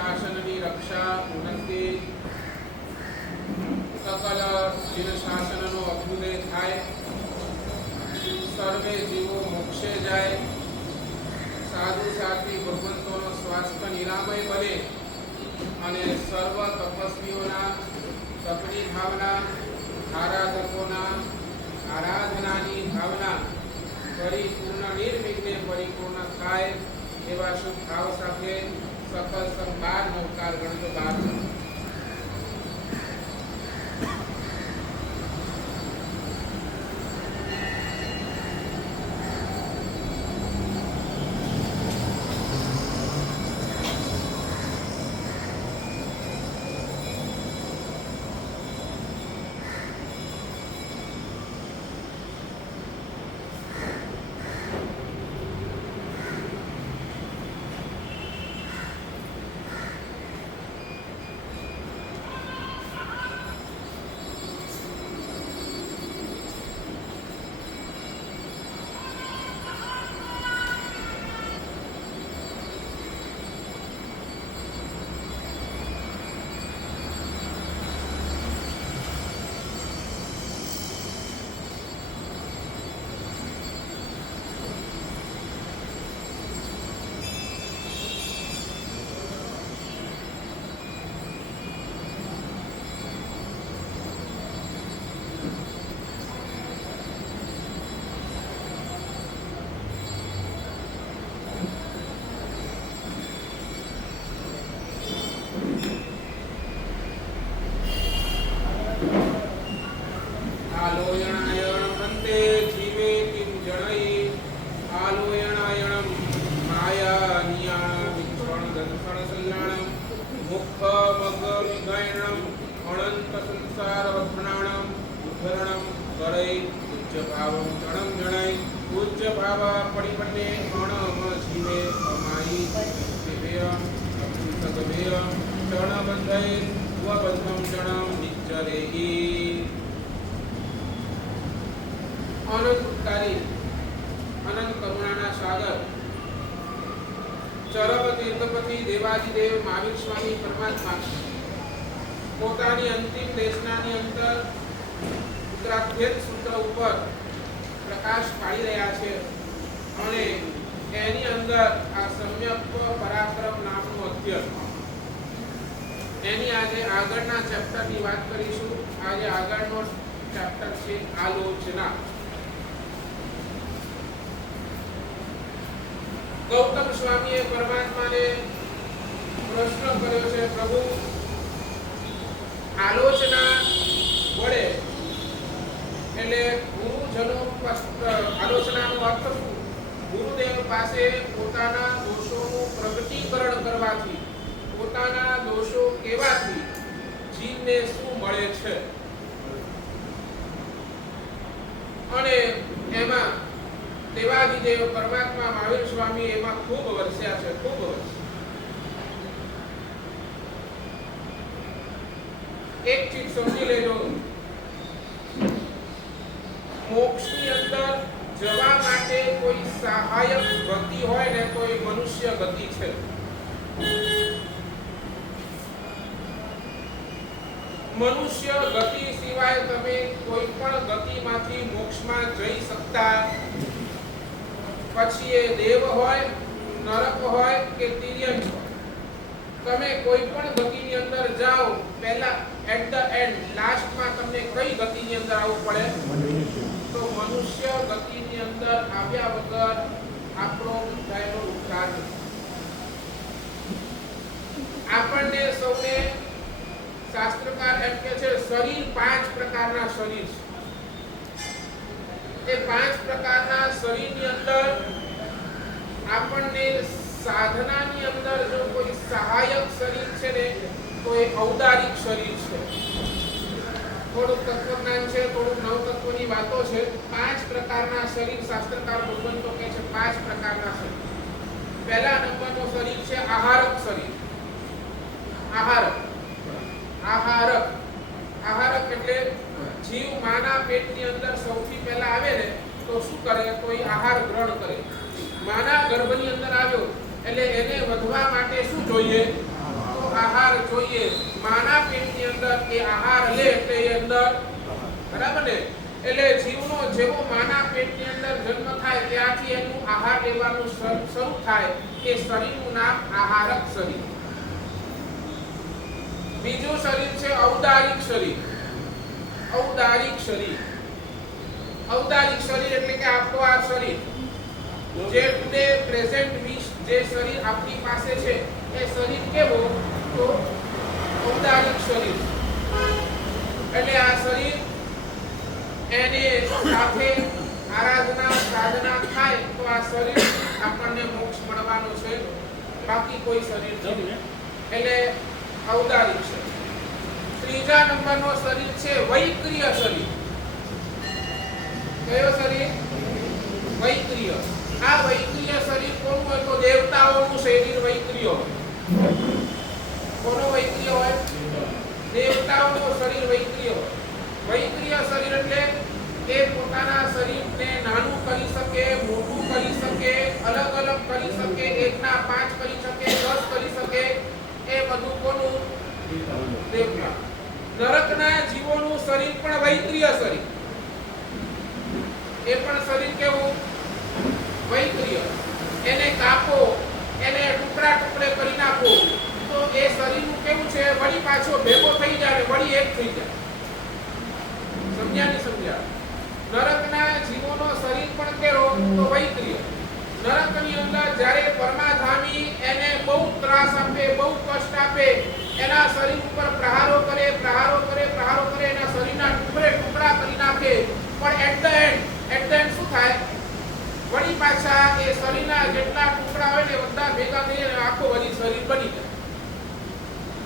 શાસનની રક્ષા ઉન્નતિ સકલ જીવ શાસનનો અભ્યુદય થાય, સર્વે જીવો મોક્ષે જાય, સાધુ સાધ્વી ભગવંતોનો સ્વાસ્થ્ય નિરામય બને અને સર્વ તપસ્વીઓના તપની ભાવના, આરાધકોના આરાધનાની ભાવના પરિપૂર્ણ નિર્વિઘ્ને પરિપૂર્ણ થાય એવા શુભ ભાવ સાથે સકલ સંભાર નવકાર ગણતો બાર અનંત કરુણાના સાગર ચરમ તીર્થપતિ દેવાદિદેવ મહાવીર સ્વામી પરમાત્મા પોતાની અંતિમ દેશનાની અંદર ઉત્તરાધ્યત સૂત્ર ઉપર પ્રકાશ પાડી રહ્યા છે અને એની અંદર આ સમ્યક પરાક્રમ નામનું અધ્યય એની આજે આગળના ચેપ્ટરની વાત કરીશું. આજે આગળનો ચેપ્ટર છે આલોચના. ગૌતમ સ્વામીએ પરમાત્માને પ્રશ્ન કર્યો છે, પ્રભુ આલોચના વડે એટલે ગુરુજનો આલોચનાનો અર્થ શું? ગુરુદેવ પાસે પોતાના દોષોનું પ્રગટીકરણ કરવાથી, પોતાના દોષો કહેવાથી જીવને શું મળે છે અને એમાં દેવાદિદેવ પરમાત્મા મહાવીર સ્વામી એમાં ખૂબ વરસ્યા છે. ખૂબ વર્ષ એક ચીજ સમજી લેજો, મોક્ષની અંદર જવા માટે કોઈ સહાયક ગતિ હોય ને તો એ મનુષ્ય ગતિ છે. મનુષ્ય ગતિ સિવાય તમે કોઈ પણ ગતિમાંથી મોક્ષમાં જઈ શકતા, પછી એ દેવ હોય, નરક હોય કે તિર્યક હોય, તમે કોઈ પણ ગતિની અંદર જાઓ, પહેલા એટ ધ એન્ડ લાસ્ટમાં તમને કઈ ગતિની અંદર આવવું પડે? તો મનુષ્ય ગતિની અંદર આવ્યા વગર આપણો બુદ્ધાયનો ઉદ્ધાર નથી. આપણને સૌને શાસ્ત્રકાર એમ કે છે શરીર 5 પ્રકારના શરીર છે. એ 5 પ્રકારના શરીરની અંદર આપણને સાધનાની અંદર જો કોઈ સહાયક શરીર છે ને તો એ ઔદારિક શરીર છે. થોડુંક તત્વજ્ઞાન છે, થોડુંક નવતત્વની વાતો છે. 5 પ્રકારના શરીર શાસ્ત્રકાર ભગવંતો કહે છે 5 પ્રકારના શરીર. પહેલા નંબરનો શરીર છે આહારક શરીર. આહારક એટલે જીવ માના પેટની અંદર સૌથી પહેલા આવે ને તો શું કરે? તો એ આહાર ગ્રહણ કરે. માના ગર્ભની અંદર આવ્યો એટલે એને વધવા માટે શું જોઈએ? તો જોઈએ માના પેટની અંદર એ આહાર લે એટલે એ અંદર બરાબર ને એટલે જીવનો જેવો માના પેટની અંદર જન્મ થાય ત્યાંથી એનું આહાર લેવાનું શરૂ થાય એ શરીરનું નામ આહારક શરીર. બીજું શરીર છે ઔદારિક શરીર. ઔદારિક શરીર ઔદારિક શરીર એટલે કે આપણું આ શરીર જે ટુડે પ્રેઝન્ટ વિશ જે શરીર આપણી પાસે છે એ શરીર કેવો તો ઔદારિક શરીર એટલે આ શરીર એને સાથે આરાધના સાધના થાય તો આ શરીર આપણને મોક્ષ મળવાનો છે, બાકી કોઈ શરીર નથી. એટલે ઔદારિક શરીર. ત્રીજા નંબરનો શરીર છે વૈક્રિય શરીર. કયો શરીર? વૈક્રિય. આ વૈક્રિય શરીર કોનું હોય તો દેવતાઓનું શરીર વૈક્રિય હોય. કોનું વૈક્રિય હોય? દેવતાઓનું શરીર વૈક્રિય હોય. વૈક્રિય શરીર એટલે એ પોતાના શરીરને નાનું કરી શકે, મોટું કરી શકે, અલગ અલગ કરી શકે, 1 ના 5 કરી શકે, 10 કરી શકે, એ બધું કોનું? દેવતા. નરકના જીવોનું શરીર પણ વૈક્રિય શરીર. એ પણ શરીર કેવું? વૈક્રિય. એને કાપો, એને ટુકડા ટુકડે કરી નાખો તો એ શરીરનું કેવું છે? વળી પાછો ભેગો થઈ જાય, વળી એક થઈ જાય. સમજ્યા નહીં સમજ્યા? નરકના જીવોનો શરીર પણ કેવો? તો વૈક્રિય. નરકની અંદર જ્યારે પરમાધામી એને બહુ ત્રાસ આપે, બહુ કષ્ટ આપે, એના શરીર ઉપર પ્રહારો કરે એના શરીરના ટુકડા કરી નાખે, પણ એટ ધ એન્ડ શું થાય? વળી પાછા એ શરીરના જેટલા ટુકડા હોય ને બધા ભેગા થઈને આખો વળી શરીર બની જાય.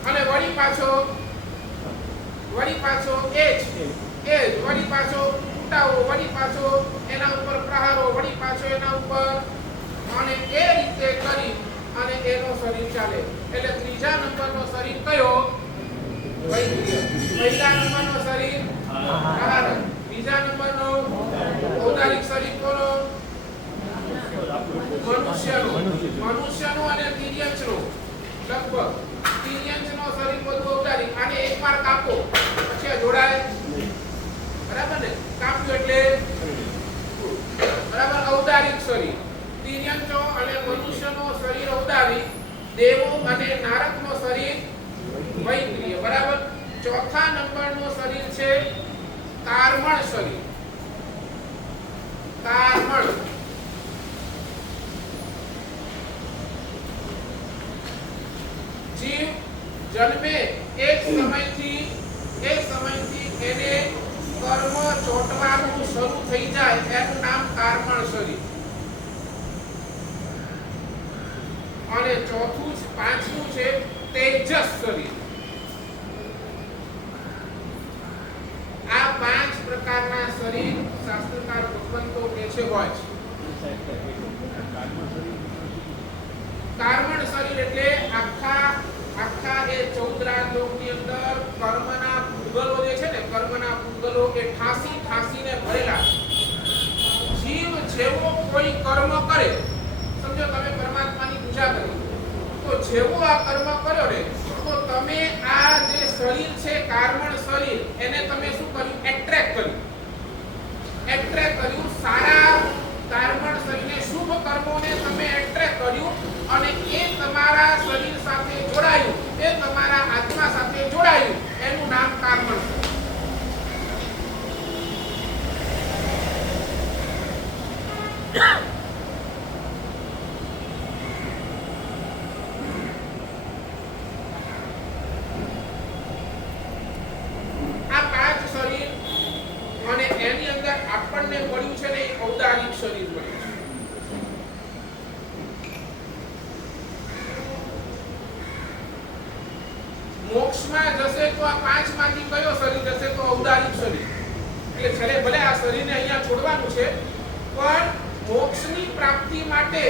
અને વળી પાછો એ જ વળી પાછો ઉટાવો, વળી પાછો એના ઉપર પ્રહારો, વળી પાછો એના ઉપર, અને એ રીતે કરી અને એનો શરીર ચાલે. એટલે ત્રીજા નંબરનો શરીર કયો? વૈક્રિય. પહેલા નંબરનો શરીર આહારક. બીજા નંબરનો ઔદારિક શરીર કોનો? મનુષ્યનું અને તિર્યંચનું. લગભગ તિર્યંચનો શરીર બધું ઔદારિક. આને એકવાર કાપો પછી જોડાય, બરાબર ને? કાપ્યું એટલે બરાબર ઔદારિક શરીર. તિર્યંચો અને મનુષ્યનો શરીર ઔદારિક, દેવો અને નારકનો શરીર વૈક્રિય. બરાબર. ચોથા નંબરનો શરીર છે કાર્મણ શરીર. કાર્મણ. જીવ જન્મે એ સમયથી એને કર્મ ચોટવાનું શરૂ થઈ જાય એનું નામ કાર્મણ શરીર. અને પાંચમું છે તેજસ શરીર. આ 5 પ્રકારના શરીર શાસ્ત્રકાર ભગવંતો કે છે હોય છે. કાર્મણ શરીર એટલે આખા એ 14 રાજલોકની અંદર કર્મના પૂગલો જે છે ને, કર્મના પૂગલો એ ઠાસીને ભરેલા. જીવ જેવો કોઈ કર્મ કરે, સમજો તમે પરમાત્માની પૂજા કરી, તો જેવો આ કર્મ કર્યો ને, તો તમે આ જે શરીર છે કાર્મણ શરીર, એને તમે શું કર્યું? એટ્રેક્ટ કર્યું. સારા કાર્મણ શરીરને, શુભ કર્મોને તમે એટ્રેક્ટ કર્યું અને એ તમારા શરીર સાથે જોડાયું, એ તમારા આત્મા સાથે જોડાયું, એનું નામ કાર્મણ શરીર. આ 5 શરીર અને એની અંદર આપણને મળ્યું છે ને ઔદારિક શરીર મળ્યું છે. મોક્ષમાં જશે તો આ 5 માંથી કયો શરીર જશે? તો ઔદારિક શરીર. એટલે છેલ્લે ભલે આ શરીરને અહીંયા છોડવાનું છે, પણ મોક્ષની પ્રાપ્તિ માટે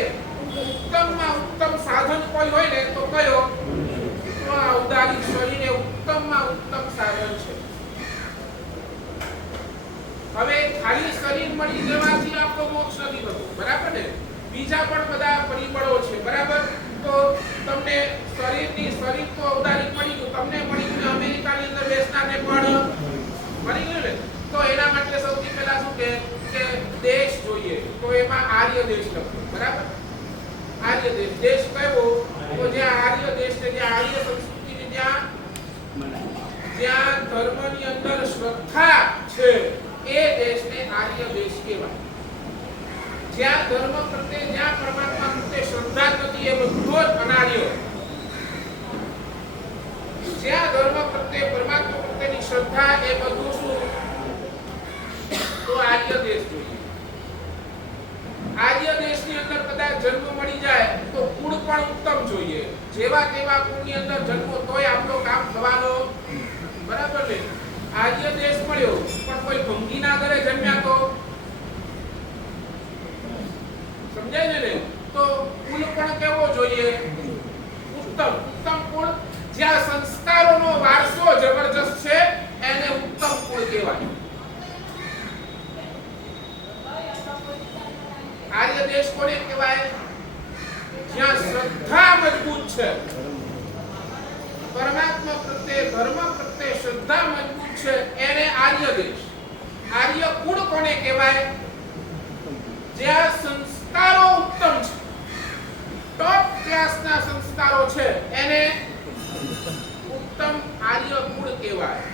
ઉત્તમમાં ઉત્તમ સાધન કોઈ હોય ને તો કયો? તો આ ઔદારિક શરીર એ ઉત્તમમાં ઉત્તમ સાધન છે. હવે ખાલી શરીર મળી જવાથી આપણો મોક્ષ નથી થતો, બરાબર ને? બીજા પણ બધા પરિબળો છે, બરાબર? તો તમને શરીરની શરીર તો ઔદારિક મળી ગયું, તમને મળી ગયું, અમેરિકાની અંદર બેસનારને પણ મળી ગયું ને. તો એના માટે સૌથી પહેલા શું કે દેશ જોઈએ. તો એમાં આર્ય દેશ લખ્યો, બરાબર? આર્ય દેશ. દેશ કયો? તો જ્યાં આર્ય દેશ છે, જ્યાં આર્ય સંસ્કૃતિ છે, જ્યાં ધર્મની અંદર શ્રદ્ધા છે, એ દેશને આર્ય દેશ કહેવાય. જ્યાં ધર્મ પ્રત્યે, જ્યાં પરમાત્મા પ્રત્યે શ્રદ્ધા નથી, એ બધો જ અનાર્ય. જ્યાં ધર્મ પ્રત્યે, પરમાત્મા પ્રત્યેની શ્રદ્ધા, એ બધું શું? તો આર્ય દેશ જોઈએ. આર્ય દેશની અંદર કદાચ જન્મ મળી જાય તો કુળ પણ ઉત્તમ જોઈએ. જેવા તેવા કુળની અંદર જન્મ તોય આપણો કામ થવાનો, બરાબર ને? આર્ય દેશ મળ્યો પણ કોઈ ભંગીના ઘરે જન્મ્યા તો સમજાય ને? તો કુલ પણ કેવો જોઈએ? ઉત્તમ. ઉત્તમ કુળ, જ્યાં સંસ્કારોનો વારસો જબરજસ્ત છે, એને ઉત્તમ કુળ કહેવાય. આર્ય દેશ કોને કહેવાય? જ્યાં શ્રદ્ધા મજબૂત છે, પરમાત્મા પ્રત્યે, ધર્મ પ્રત્યે શ્રદ્ધા મજબૂત છે, એને આર્ય દેશ. આર્ય કુળ કોને કહેવાય? જ્યાં સંસ્કારો ઉત્તમ છે, ટોપ ક્લાસના સંસ્કારો છે, એને ઉત્તમ આર્ય કુળ કહેવાય.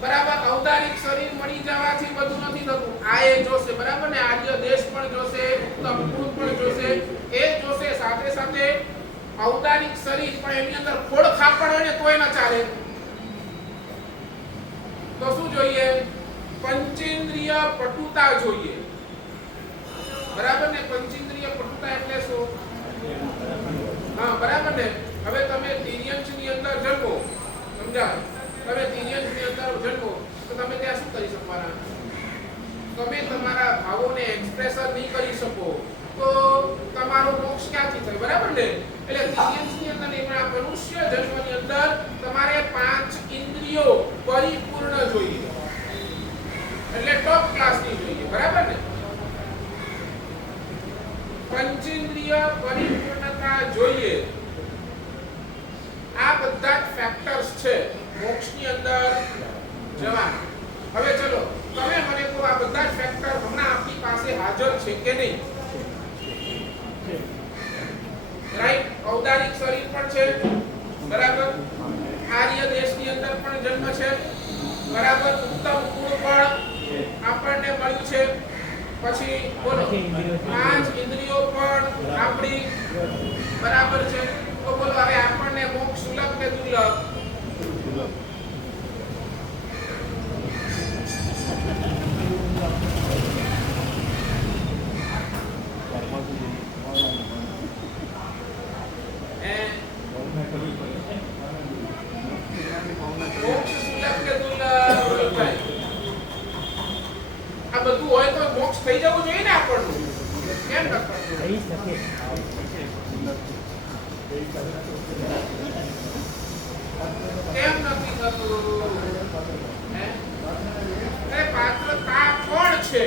બરાબર? ઔદારિક શરીર મળી જવાથી બધું નથી થતું. આ એ જોશે, બરાબર ને? આર્ય દેશ પણ જોશે, ઉત્તમ કુળ પણ જોશે, એ જોશે. સાથે સાથે ઔદારિક શરીર પણ એની અંદર ખોડ ખાપડ હોય ને તોય ન ચાલે. તો શું જોઈએ? પંચેન્દ્રિય પટુતા જોઈએ, બરાબર ને? પંચેન્દ્રિય પટુતા એટલે શું? હા, બરાબર ને? હવે તમે તિર્યંશની અંદર જન્મો, સમજાય? તમે તિર્યંશની અંદર જન્મો તો તમે ત્યાં શું કરી શકવાના? તમે તમારા ભાવોને એક્સપ્રેશન નહીં કરી શકો તો તમારો મોક્ષ ક્યાંથી થાય, બરાબર ને? એટલે તિર્યંશની અંદર એમાં મનુષ્ય જન્મની અંદર તમારે 5 ઇન્દ્રિયો પરિપૂર્ણ જોઈએ, એટલે ટોપ ક્લાસની જોઈએ, બરાબર ને? પંચેન્દ્રિય પરિપૂર્ણતા જોઈએ. આ બધા જ ફેક્ટર્સ છે મોક્ષની અંદર જવા. હવે ચલો તમે મને કહો, આ બધા જ ફેક્ટર હમણાં આપની પાસે હાજર છે કે નહીં? રાઈટ? ઔદારિક શરીર પણ છે, બરાબર? આર્ય દેશની અંદર પણ જન્મ છે, બરાબર? ઉત્તમ કુળ પણ આપણને મળ્યું છે. પછી બોલો, 5 ઇન્દ્રિયો પણ આપણી બરાબર છે. તો બોલો હવે આપણને મોક્ષ સુલભ કે દુર્લભ? થઈ જવું જોઈએ ને આપણનું, કેમ નથી થઈ શકે? કેમ નથી થતું? અરે પાત્રતા કોણ છે?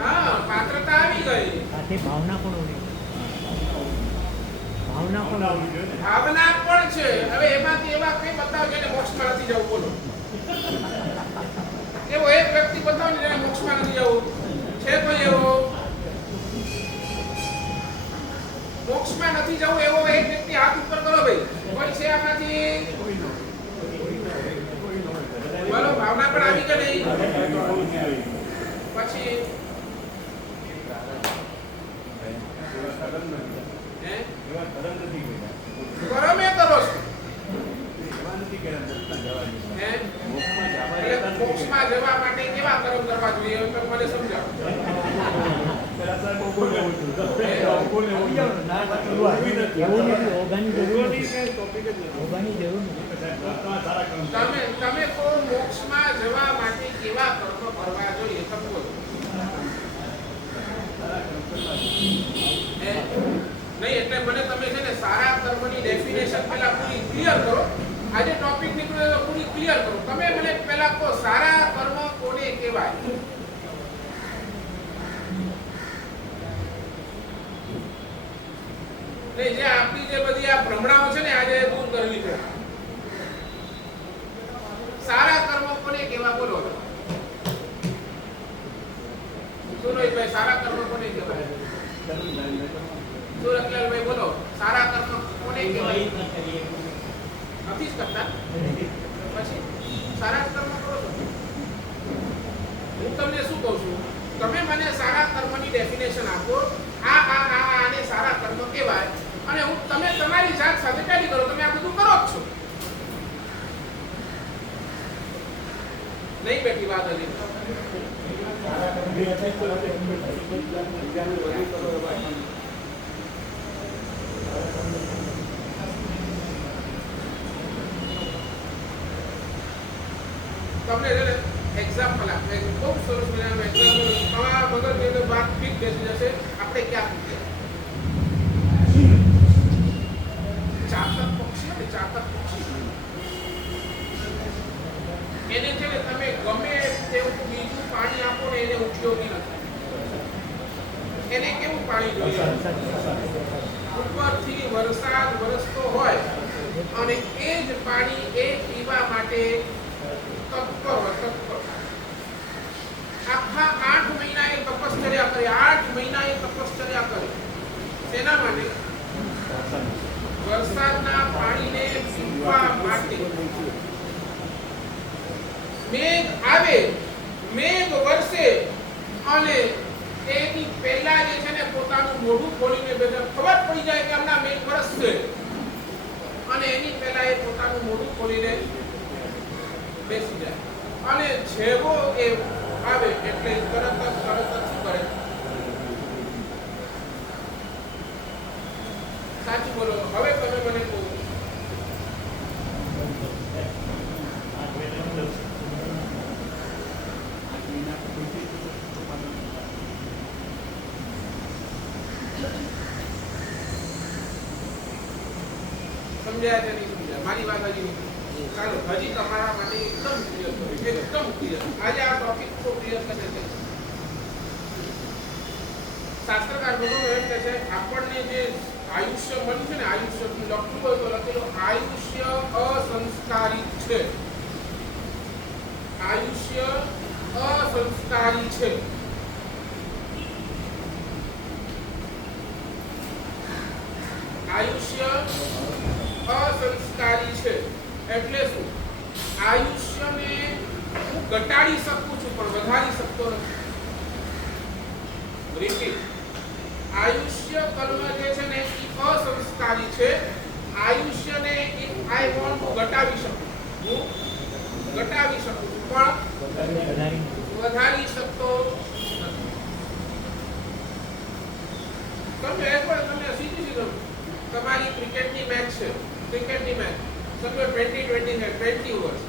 હા, પાત્રતા આવી ગઈ, સાથે ભાવના પણ હોવી, ભાવના પણ હોવી જોઈએ. ભાવના પણ છે. હવે એમાંથી એવા કઈ બતાવો જેને મોક્ષમાં નથી જવું? બોલો, એવો એક વ્યક્તિ બતાવો ને જેને મોક્ષમાં નથી જવું. છે કોઈ એવો? મોક્ષમાં નથી જવું એવો એક વ્યક્તિ હાથ ઉપર કરો ભાઈ. કોઈ છે આમાંથી? બોલો, ભાવના પણ આવી કે નહીં? પછી કરમે કરો છો, મોક્ષમાં જવા માટે કેવા કર્મ કરવા જોઈએ તો મને સમજાવો. તમે કો મોક્ષમાં જવા માટે કેવા કર્મ કરવા જોઈએ? નહીં એટલે મને તમે છે ને સારા કર્મની ડેફિનેશન પહેલા પૂરી ક્લિયર કરો. આજે ટોપિક નીકળ્યો તો પૂરી ક્લિયર કરો. તમે મને પહેલા કહો સારા કર્મ કોને કહેવાય? ને જે આપણી જે બધી આ ભ્રમણાઓ છે ને આજે દૂર કરવી છે. સારા કર્મો કોને કહેવા બોલો? સુરેશભાઈ, સારા કર્મ કોને કહેવાય? સુરતલાલભાઈ બોલો, સારા કર્મ કોને કહેવાય? નથી જ કરતા પછી સારા કર્મ કરો છો. હું તમને શું કહું છું, તમે મને સારા કર્મની ડેફિનેશન આપો. આને સારા કર્મ કહેવાય અને હું તમે તમારી જાત સાથે ટેલી કરો. તમે આ બધું કરો જ છો. નહીં બેઠી વાત હતી. તમને છે ને એક્ઝામ્પલ આપે, બહુ સરસ મજાનું એક્ઝામ્પલ. તમારા મગજની અંદર વાત ફિટ બેસી જશે. આપણે ક્યાં પૂછીએ? ચાતક પક્ષી ને ચાતક પક્ષી એને છે ને તમે ગમે તેવું બીજું પાણી આપો ને એને ઉપયોગી નથી. એને કેવું પાણી જોઈએ? ઉપરથી વરસાદ વરસતો હોય અને એ જ પાણી એ પીવા માટે તત્પર. આખા 8 મહિના એ તપશ્ચર્યા કરી. 8 મહિના એ તપશ્ચર્યા કરી. શેના માટે? વરસાદના પાણીને પીવા માટે. મેઘ આવે, મેઘ વરસે અને એની પહેલા જે છે ને પોતાનું મોઢું ખોલીને બેઠા, ખબર પડી જાય કે હમણાં મેઘ વરસશે અને એની પહેલા એ પોતાનું મોઢું ખોલીને બેસી જાય અને જેવો એ આવે એટલે તરત જ શું કરે? સાચું બોલો. હવે તમે મને કહો, સમજાય કે નહીં સમજાય? મારી વાત હજી નહીં. ચાલો હજી તમારા માટે એકદમ ક્લિયર કરો. એકદમ ક્લિયર. આજે આ ટોપિક તો ક્લિયર કરે છે. શાસ્ત્રકાર લોકો એમ કહે છે આપણને જે આયુષ્ય મળ્યું છે ને, આયુષ્ય લખવું હોય તો લખેલું આયુષ્ય અસંસ્કારિત છે. આયુષ્ય અસંસ્કારી છે. આયુષ્ય અસંસ્કારી છે એટલે શું? આયુષ્યને હું ઘટાડી શકું છું પણ વધારી શકતો નથી. રિપીટ. આયુષ્ય કર્મ જે છે ને એ અસંસ્કારી છે. આયુષ્યને ઇફ આઈ વોન્ટ ટુ ઘટાડી શકું, હું ઘટાડી શકું છું પણ વધારી શકતો નથી. તમે એકવાર તમને સીધી સીધું તમારી ક્રિકેટની મેચ છે. ક્રિકેટની મેચ સમજો 20-20 છે, 20 ઓવર્સ.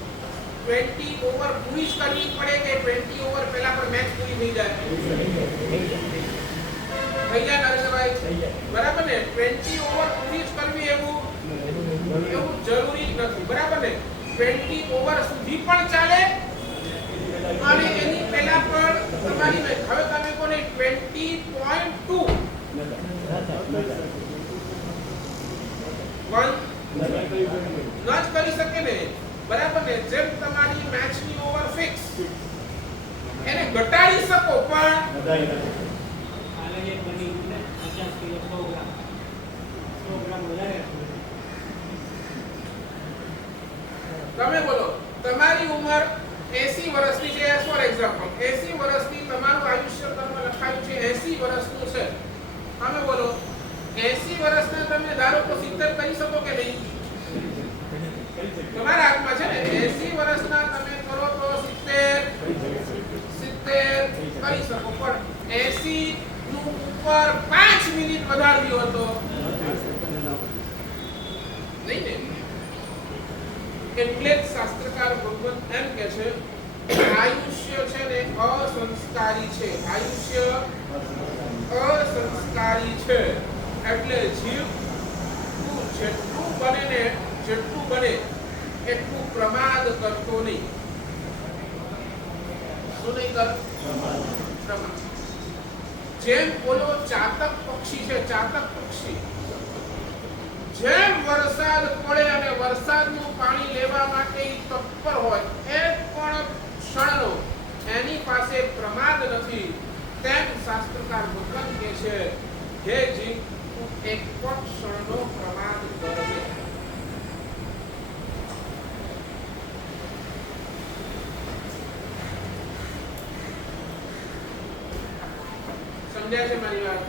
20 ઓવર પૂરી જ કરવી પડે કે 20 ઓવર પહેલા પણ મેચ પૂરી થઈ જાય? થઈ જાય નરેશભાઈ? બરાબર ને? 20 ઓવર પૂરી જ કરવી એવું જરૂરી જ નથી. બરાબર ને? 20 ઓવર સુધી પણ ચાલે અને એની પહેલા પણ તમારી મેચ. હવે તમે કોને 20.2 ન જ કરી શકે ને? બરાબર ને? જેમ તમારી મેચની ઓવર ફિક્સ, એને ઘટાડી શકો પણ તમે બોલો, તમારી ઉંમર 80 વર્ષની છે ફોર એક્ઝામ્પલ. 80 વર્ષની તમારું આયુષ્ય કર્મ લખાયું છે 80 વર્ષનું છે. તમે બોલો 80 વર્ષના તમે ધારો તો 70 કરી શકો કે નહીં? તમારા હાથમાં છે ને. 80 વર્ષના તમે કરો તો 70 કરી શકો પણ 80 નું ઉપર 5 મિનિટ વધારવી હતો નહીં ને? એટલે જ શાસ્ત્રકાર ભગવાન એમ કહે છે આયુષ્ય છે ને અસંસ્કારી છે. આયુષ્ય અસંસ્કારી છે એટલે જીવ જેટલું બને એટલું પ્રમાદ કરતો નહીં. શું નહીં કર? પ્રમાદ. જેમ બોલો ચાતક પક્ષી છે. ચાતક પક્ષી વરસાદ પડે અને વરસાદનું પાણી લેવા માટે ઈ તત્પર હોય, એક પણ ક્ષણનો એની પાસે પ્રમાદ નથી. તેમ શાસ્ત્રકાર ભગવાન કહે છે, હે જીવ, તું એક પણ ક્ષણનો પ્રમાદ કરજે. સમજાય છે મારી વાત?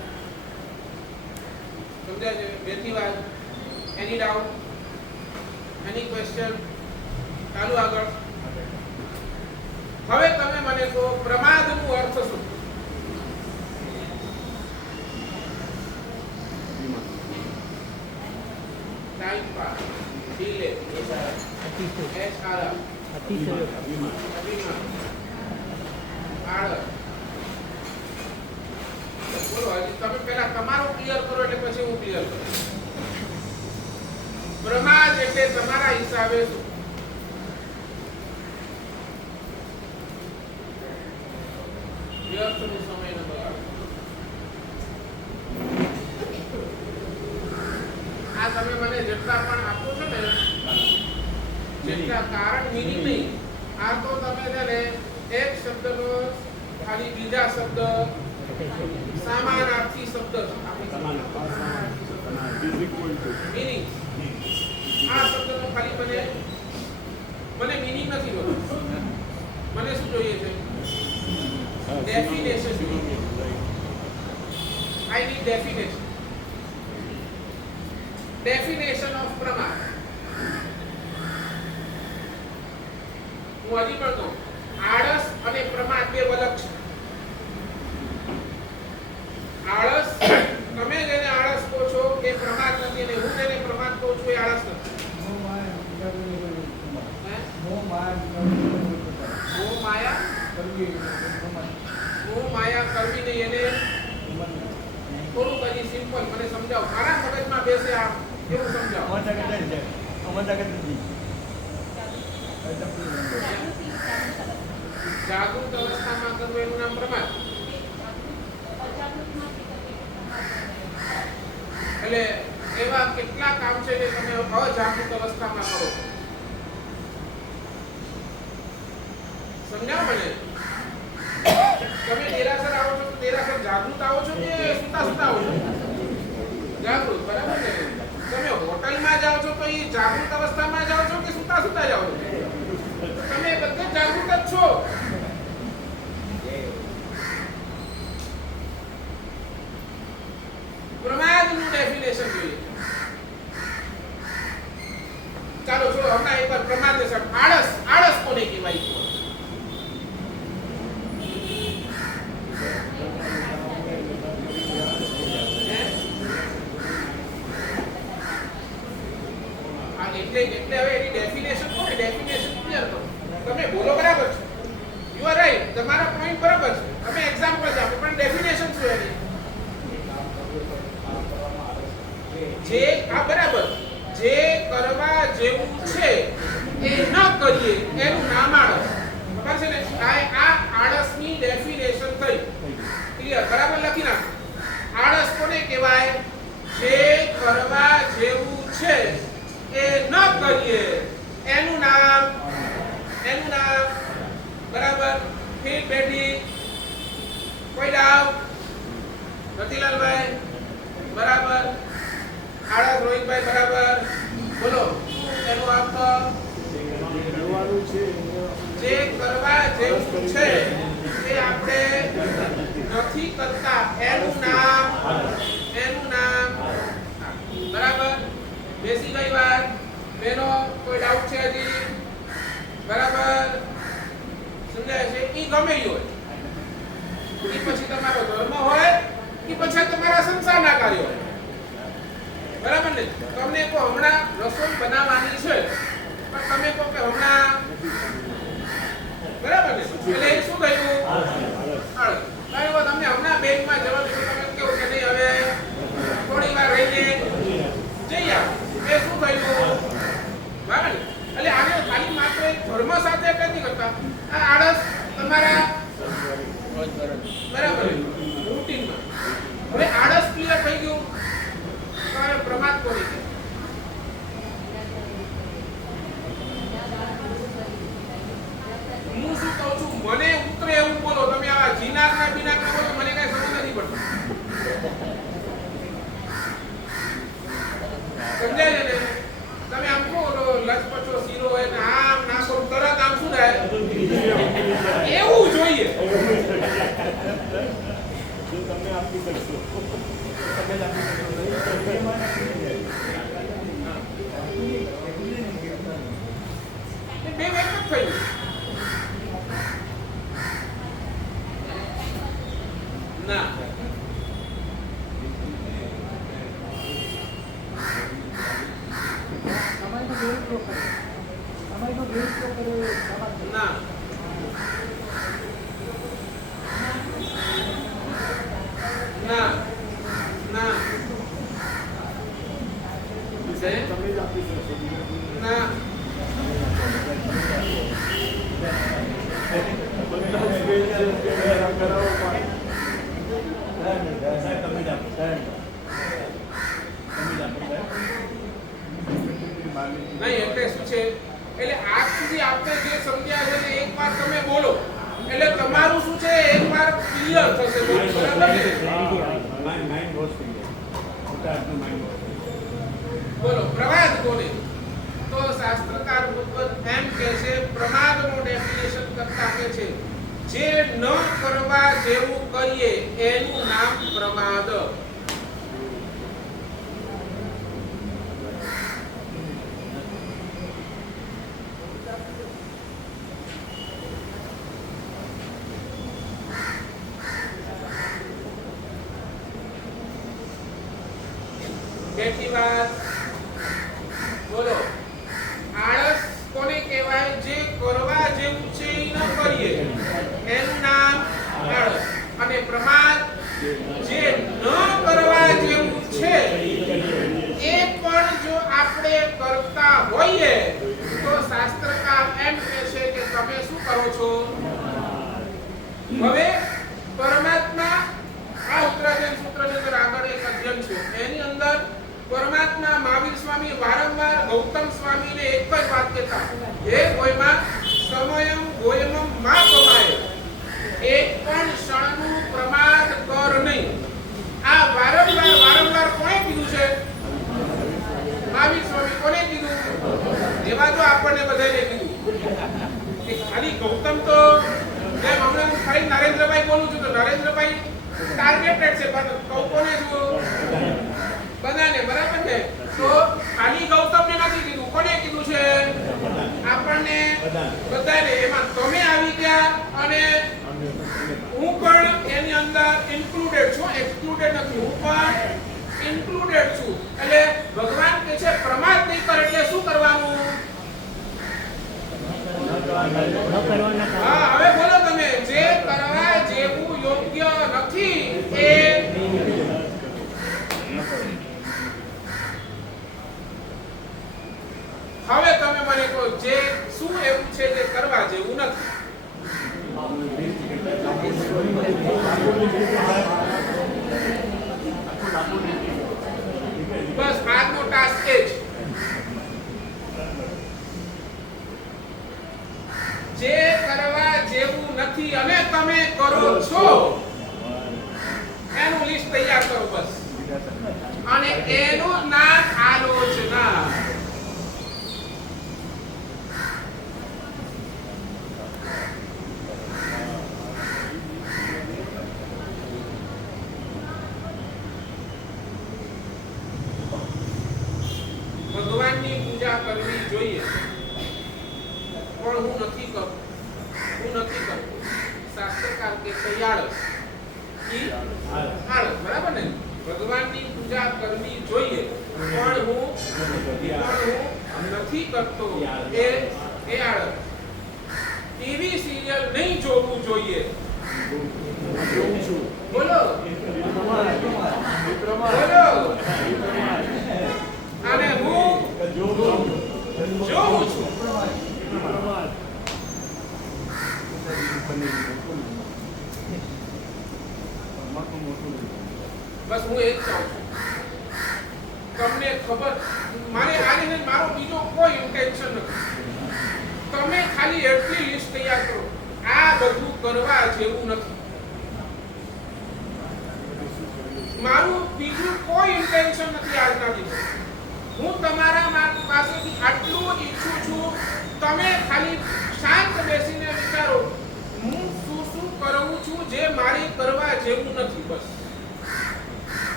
સમજાય છે? બેથી વાત? એની ડાઉટ? Any question? ચાલુ આગળ. હવે તમે મને કહો, પ્રમાદનું અર્થ શું? ટાઈમ પાસ, ડીલે, અતિશય, અભિમાન, આળસ. બોલો, હજી તમે પહેલા તમારું ક્લિયર કરો એટલે પછી હું ક્લિયર કરું. પ્રમાદ એટલે તમારા હિસાબે શું? વ્યર્થનો સમય ન બગાડો. આ તમે મને જેટલા પણ આપો છો ને, જેટલા કારણ મિનિંગ નહીં, આ તો તમે તેને એક શબ્દનો ખાલી બીજા શબ્દ સમાનાર્થી શબ્દ મિનિંગ. આ શબ્દનો ખાલી મને મિનિંગ નથી જોતો. મને શું જોઈએ છે? ડેફિનેશન જોઈએ. I need definition. Definition of પ્રમાદ. હું હજી પણ કહું, આળસ અને પ્રમાદ બે અલગ છે. આળસ, તમે જેને આળસ કહો છો એ પ્રમાદ નથી, અને હું જેને પ્રમાદ કહું છું એ આળસ નથી. મોહ માયા કરવી નહીં. એને થોડુંક હજી સિમ્પલ મને સમજાવો, મારા મગજમાં બેસે આ એવું સમજાવો. જાગૃત અવસ્થામાં કરવું એનું નામ પ્રમાદ. એટલે એવા કેટલા કામ છે જે તમે અજાગૃત અવસ્થામાં કરો છો? સમજાવો મને. તમે દેરાસર આવો છો તો દેરાસર જાગૃત આવો છો કે સુતા સુતા આવો છો? જાગૃત, બરાબર ને? તમે હોટલમાં જાઓ છો તો એ જાગૃત અવસ્થામાં જાઓ છો કે સુતા સુતા જાઓ છો? તમે બધે જાગૃત જ છો. પ્રમાદનું ડેફિનેશન જોઈએ. ચાલો છોડો, હમણાં એકવાર પ્રમાદને સમજ. આળસ, આળસ કોને કહેવાય? એટલે હવે એની ડેફિનેશન કોને? ડેફિનેશન ક્લિયર કરો. તમે બોલો બરાબર છે, યુ આર રાઈટ, તમારા પોઈન્ટ બરાબર છે. તમે એક્ઝામ્પલ આપો, પણ ડેફિનેશન શું એની? જે આ બરાબર, જે કરવા જેવું છે એ ન કરીએ એનું નામ આળસ. ખબર છે ને? આ આળસની ડેફિનેશન થઈ. ક્લિયર? બરાબર લખી નાખો. આળસ કોને કહેવાય? જે કરવા જેવું છે એ ન કરીએ એનું નામ બરાબર. ફીટ બેઠી? કોઈ ડાઉટ? રતિલાલભાઈ બરાબર? આળસ રોહિતભાઈ બરાબર? બોલો એનું અર્થ? જે કરવા જેવું છે એ આપણે નથી કરતા એનું નામ બરાબર. બેસી ગઈ વાત? બેનો કોઈ ડાઉટ છે હજી? બરાબર સમજાય છે? ઈ ગમે ઈ હોય, ઈ પછી તમારો ધર્મ હોય, ઈ પછી તમારા સંસારના કાર્યો હોય. બરાબર ને? તમને કહો હમણાં રસોઈ બનાવવાની છે, પણ તમે કહો કે હમણાં, બરાબર ને? એટલે એ શું થયું? આળસ. તમને હમણાં બેંકમાં જવાનું છે, તમે કેવું કે નહીં હવે થોડી વાર રહીને જઈ આવો. એ શું થયું? બરાબર. એટલે આને ખાલી માત્ર ધર્મ સાથે નથી કરતા. આ આળસ તમારા બરાબર રૂટીનમાં. હવે આળસ ક્લિયર થઈ ગયું. તમારે પ્રમાદ કોની છે? સમજાય છે ને? તમે આમ કહો ઓલો લચપચો શીરો હોય ને આમ નાખો તરત આમ શું થાય? એવું જોઈએ. જો તમે આપી શકશો તમે જ આપી શકશો. એ બે એક જ થયું. ના ના ના ના તમે જ આપી શકશો. ના નહીં એટલે શું છે? એટલે આજ સુધી આપણે જે સમજ્યા છે ને એકવાર તમે બોલો એટલે તમારું શું છે એકવાર ક્લિયર થશે. બરાબર ને? બોલો પ્રમાદ કોને? તો શાસ્ત્રકાર ભગવત એમ કહે છે પ્રમાદનો ડેફિનેશન કરતા કહે છે જે ન કરવા જેવું કરીએ એનું નામ પ્રમાદ. કેટલી વાત બોલો આળસ કોને કહેવાય? જે કરવા જેવું છે એ ન કરીએ એનું નામ આળસ. અને પ્રમાદ જે ન કરવા જેવું છે એ પણ જો આપણે કરતા હોઈએ તો શાસ્ત્રકાર એમ કહે છે કે તમે શું કરો છો? હવે પરમાત્મા આ ઉત્તરાધ્યાય સૂત્રની અંદર આગળ એક અધ્યયન છે એની અંદર પરમાત્મા મહાવીર સ્વામી વારંવાર ગૌતમ સ્વામીને એક જ વાત કહેતા હે ગોયમાં સમયમ ગોયમમ મા કમાય એક પણ ક્ષણનું પ્રમાદ કર નહીં. આ વારંવાર કોણે કીધું છે? મહાવીર સ્વામી. કોને કીધું? એવા તો આપણને બધાને કીધું કે ખાલી ગૌતમ તો જેમ હમણાં હું ખાલી નરેન્દ્રભાઈ બોલું છું તો નરેન્દ્રભાઈ ટાર્ગેટેડ છે પણ કોને છું? બધાને. બરાબર ને? તો ખાલી ગૌતમને નથી કીધું. કોને કીધું છે? આપણને બધાને. એમાં તમે આવી ગયા અને હું પણ એની અંદર ઇન્ક્લુડેડ છું, એક્સક્લુડેડ નથી. હું પણ ઇન્ક્લુડેડ છું. એટલે ભગવાન કહે છે પ્રમાદ નહીં કર એટલે શું કરવાનું? હા હવે બોલો તમે. જે કરવા જેવું યોગ્ય નથી એ હવે તમે મને કહો જે શું એવું છે જે કરવા જેવું નથી? બસ આજનો ટાસ્ક એ જ જે કરવા જેવું નથી અને તમે કરો છો એનું લિસ્ટ તૈયાર કરો બસ. અને એનું નામ આલોચના. ભગવાનની પૂજા કરવી જોઈએ પણ હું નથી કરતો. શાસ્ત્રકાર કે આળસ. બરાબર ને? ભગવાનની પૂજા કરવી જોઈએ પણ હું નથી કરતો એ આળસ. ટીવી સિરિયલ નહીં જોવું જોઈએ. બોલો અને હું જોઉં છું. બસ હું એ જ કહું છું. તમને ખબર મારે આજે મારો બીજો કોઈ ઇન્ટેન્શન નથી. તમે ખાલી એટલી લિસ્ટ તૈયાર કરો આ બધું કરવા જેવું નથી. મારું બીજું કોઈ ઇન્ટેન્શન નથી આજના દિવસે. હું તમારા પાસેથી આટલું ઈચ્છું છું, તમે ખાલી શાંત બેસીને વિચારો હું શું શું કરું છું જે મારે કરવા જેવું નથી. બસ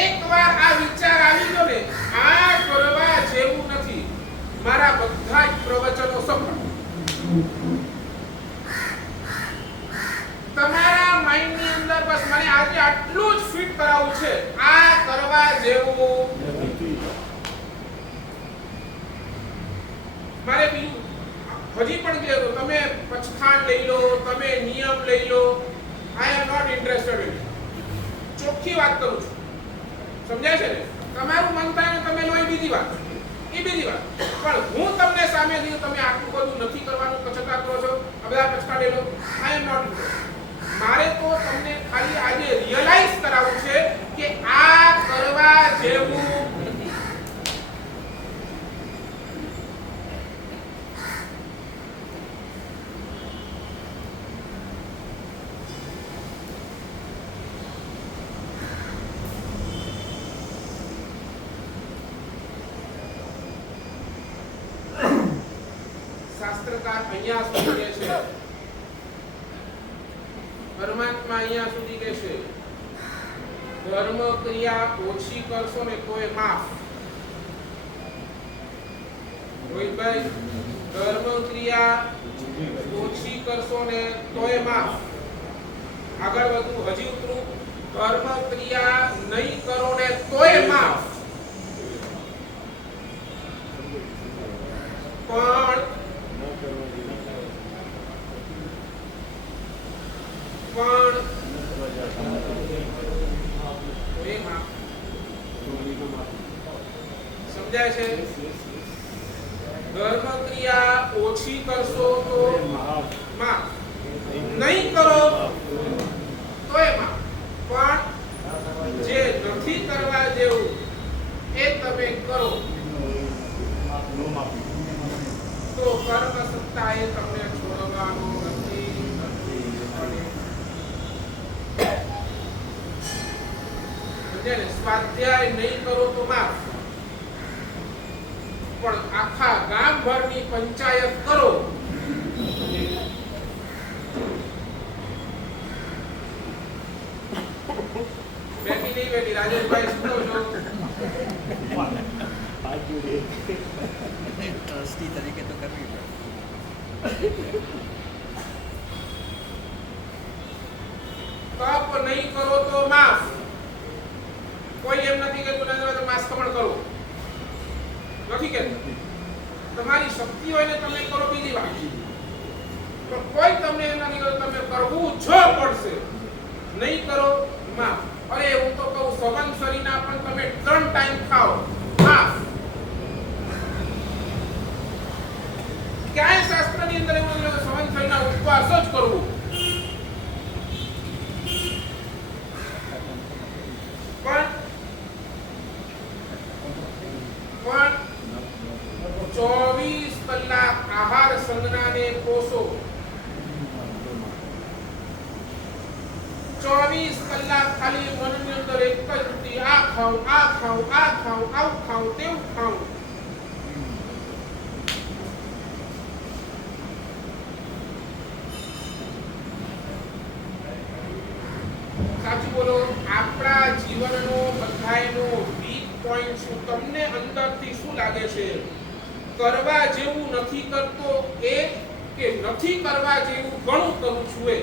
એકવાર આ વિચાર આવી ગયો ને, આ કરવા જેવું નથી, મારા બધા જ પ્રવચનો સફળ. તમારા માઇન્ડની અંદર બસ મને આજે આટલું જ ફિટ કરાવવું છે, આ કરવા જેવું મારે બીજું હજી પણ કહે તો તમે પચખાણ લઈ લો, તમે નિયમ લઈ લો, આઈ એમ નોટ ઇન્ટરેસ્ટેડ ઇન. ચોખ્ખી વાત કરું છું, સમજાય છે ને? તમારું મન થાય ને તમે લો એ બીજી વાત, પણ હું તમને સામે દીધું તમે આટલું બધું નથી કરવાનું, પછતા કરો છો, આ બધા પછતા લઈ લો, આઈ એમ નોટ ઇન્ટરેસ્ટેડ. મારે તો તમને ખાલી આજે રિયલાઇઝ કરાવવું છે કે આ કરવા જેવું નથી. શાસ્ત્રકાર અહીંયા સુધી કહે છે, પરમાત્મા અહીંયા સુધી કહે છે, ધર્મ ક્રિયા ઓછી કરશો ને તોય માફ. રોહિતભાઈ, ધર્મ ક્રિયા ઓછી કરશો ને તોય માફ. આગળ વધુ હજી ઉતરું, ધર્મ ક્રિયા નહીં કરો ને તોય માફ. પણ સમજાય છે? ધર્મ ક્રિયા ઓછી કરશો તો માફ, નહીં કરો તોય માફ. પણ જે નથી કરવા જેવું એ તમે કરો તો કર્મ સત્તા એ તમને છોડવાનું નથી. સ્વાધ્યાય નહીં કરો તો માફ, પણ આખા ગામભરની પંચાયત કરો બેઠી નહીં બેઠી. રાજેશભાઈ શું કહો છો? ટ્રસ્ટી તરીકે તો કરવી પડે. તપ નહીં કરો તો માફ. કોઈ એમ નથી કે માસ કમળ કરો, નથી કે તમારી શક્તિ હોય ને તમે કરો બીજી વાત, પણ કોઈ તમને એમ નથી કે તમે કરવું જ પડશે. નહીં કરો માફ. અરે હું તો કહું સંવત્સરીના પણ તમે 3 ટાઈમ ખાઓ, માફ. ક્યાંય શાસ્ત્રની અંદર એવું નથી કે સંવત્સરીના ઉપવાસ જ કરવું. પણ 24 કલાક આહાર સંજ્ઞાને પોષો. 24 કલાક ખાલી મનની અંદર એક જ વૃત્તિ, આ ખાઉં, આ ખાઉં, આ ખાઉં, આવું ખાઉં, તેવું ખાઉં. સાચું બોલો. આપણા જીવનનો બધાયનો વીક પોઈન્ટ શું? તમને અંદરથી શું લાગે છે? કરવા જેવું નથી કરતો એ કે નથી કરવા જેવું ઘણું કરું છું એ?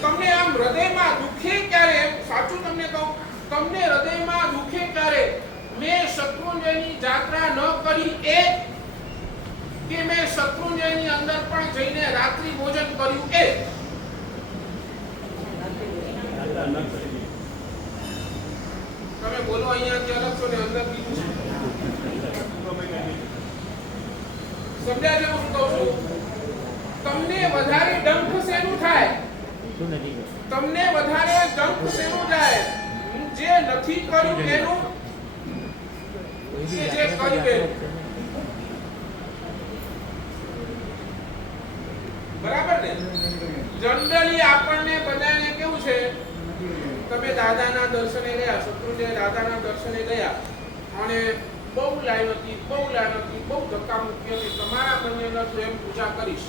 તમને આમ હૃદયમાં દુખે ક્યારે? સાચું તમને કહું, તમને હૃદયમાં દુખે ક્યારે? મેં શત્રુંજયની જાત્રા ન કરી એ કે મેં શત્રુંજયની અંદર પણ જઈને રાત્રિ ભોજન કર્યું એ? તમે બોલો અહીંયાથી અલગ છો ને અંદર બીજું છે. સમજાય છે હું કહું છું? તમને વધારે ડંખ શેનું થાય? તમને વધારે ડંખ શેનું જાય? જે નથી કર્યું એનું કે જે કર્યું એનું? બરાબર ને? જનરલી આપણને બધાને કેવું છે, તમે દાદાના દર્શને ગયા, શત્રુંજય દાદાના દર્શને ગયા અને બહુ લાઈન હતી, બહુ ધક્કા મૂકી હતી. તમારા મનની અંદર તો એમ પૂજા કરીશ,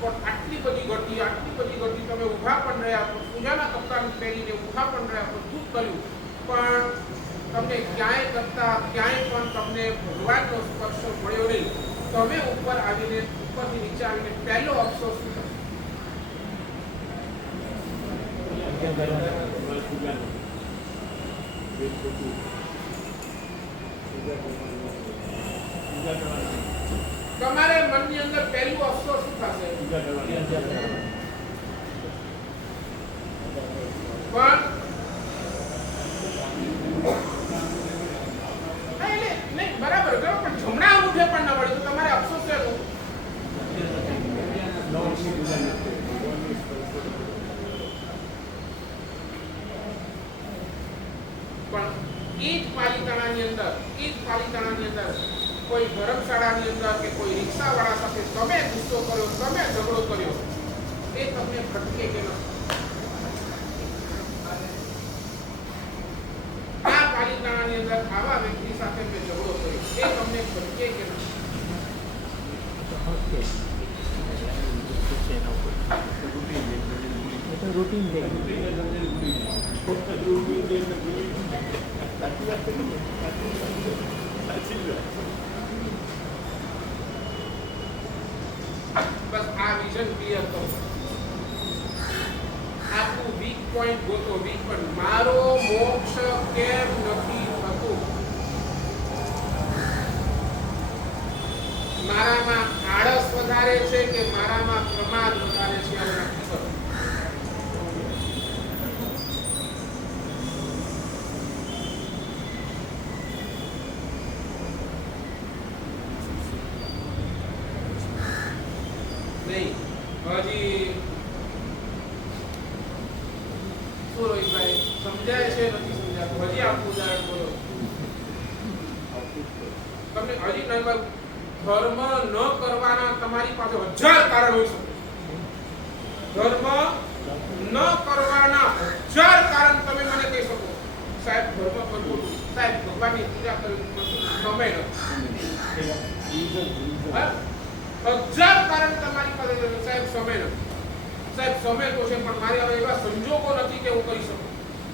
પણ આટલી બધી ગતિ તમે ઊભા પણ રહ્યા, પૂજાના કપડાં પહેરીને ઊભા પણ રહ્યા, બધું કર્યું, પણ તમને ક્યાંય પણ તમને ભગવાનનો સ્પર્શ મળ્યો નહીં. તમે ઉપરથી નીચે આવીને પહેલો અફસોસ કર્યો. તમારે મનની અંદર પહેલું અફસોસ શું થશે? નહીં બરાબર કરો, પણ જમણા અંગૂઠે પણ ન મળ્યું તો તમારે અફસોસ થયો. પણ એ જ પાલિતાણાની અંદર કોઈ ધર્મશાળાની અંદર કે કોઈ રિક્ષાવાળા સાથે તમે ગુસ્સો કર્યો, તમે ઝઘડો કર્યો, એ તમને ભટકે કે નથી? આ પાલિતાણાની અંદર આવા વ્યક્તિ સાથે મેં ઝઘડો કર્યો, એ તમને ભટકે કે નથી? રૂટીન બસ આ વિઝન ક્લિયર કરો. આપણું વીક પોઈન્ટ ગોતો. વીક પોઈન્ટ, મારો મોક્ષ કેમ નથી થતું? મારામાં આળસ વધારે છે કે મારામાં પ્રમાદ વધારે છે? હવે નક્કી કરો. નહીં હજી શું રોહિતભાઈ સમજાય છે? નથી સમજાતું? હજી આપનું ઉદાહરણ બોલો. તમને હજી નહીં ધર્મ ન કરવાના તમારી પાસે 1000 કારણ હોઈ શકે. ધર્મ ન કરવાના 1000 કારણ તમે મને કહી શકો. સાહેબ ધર્મ કરવું, સાહેબ ભગવાનની પૂજા કરવી, સમય નથી. 1000 કારણ તમારી પાસે છે. સાહેબ સમય નથી. સાહેબ સમય તો છે, પણ મારે હવે એવા સંજોગો નથી કે હું કરી શકું.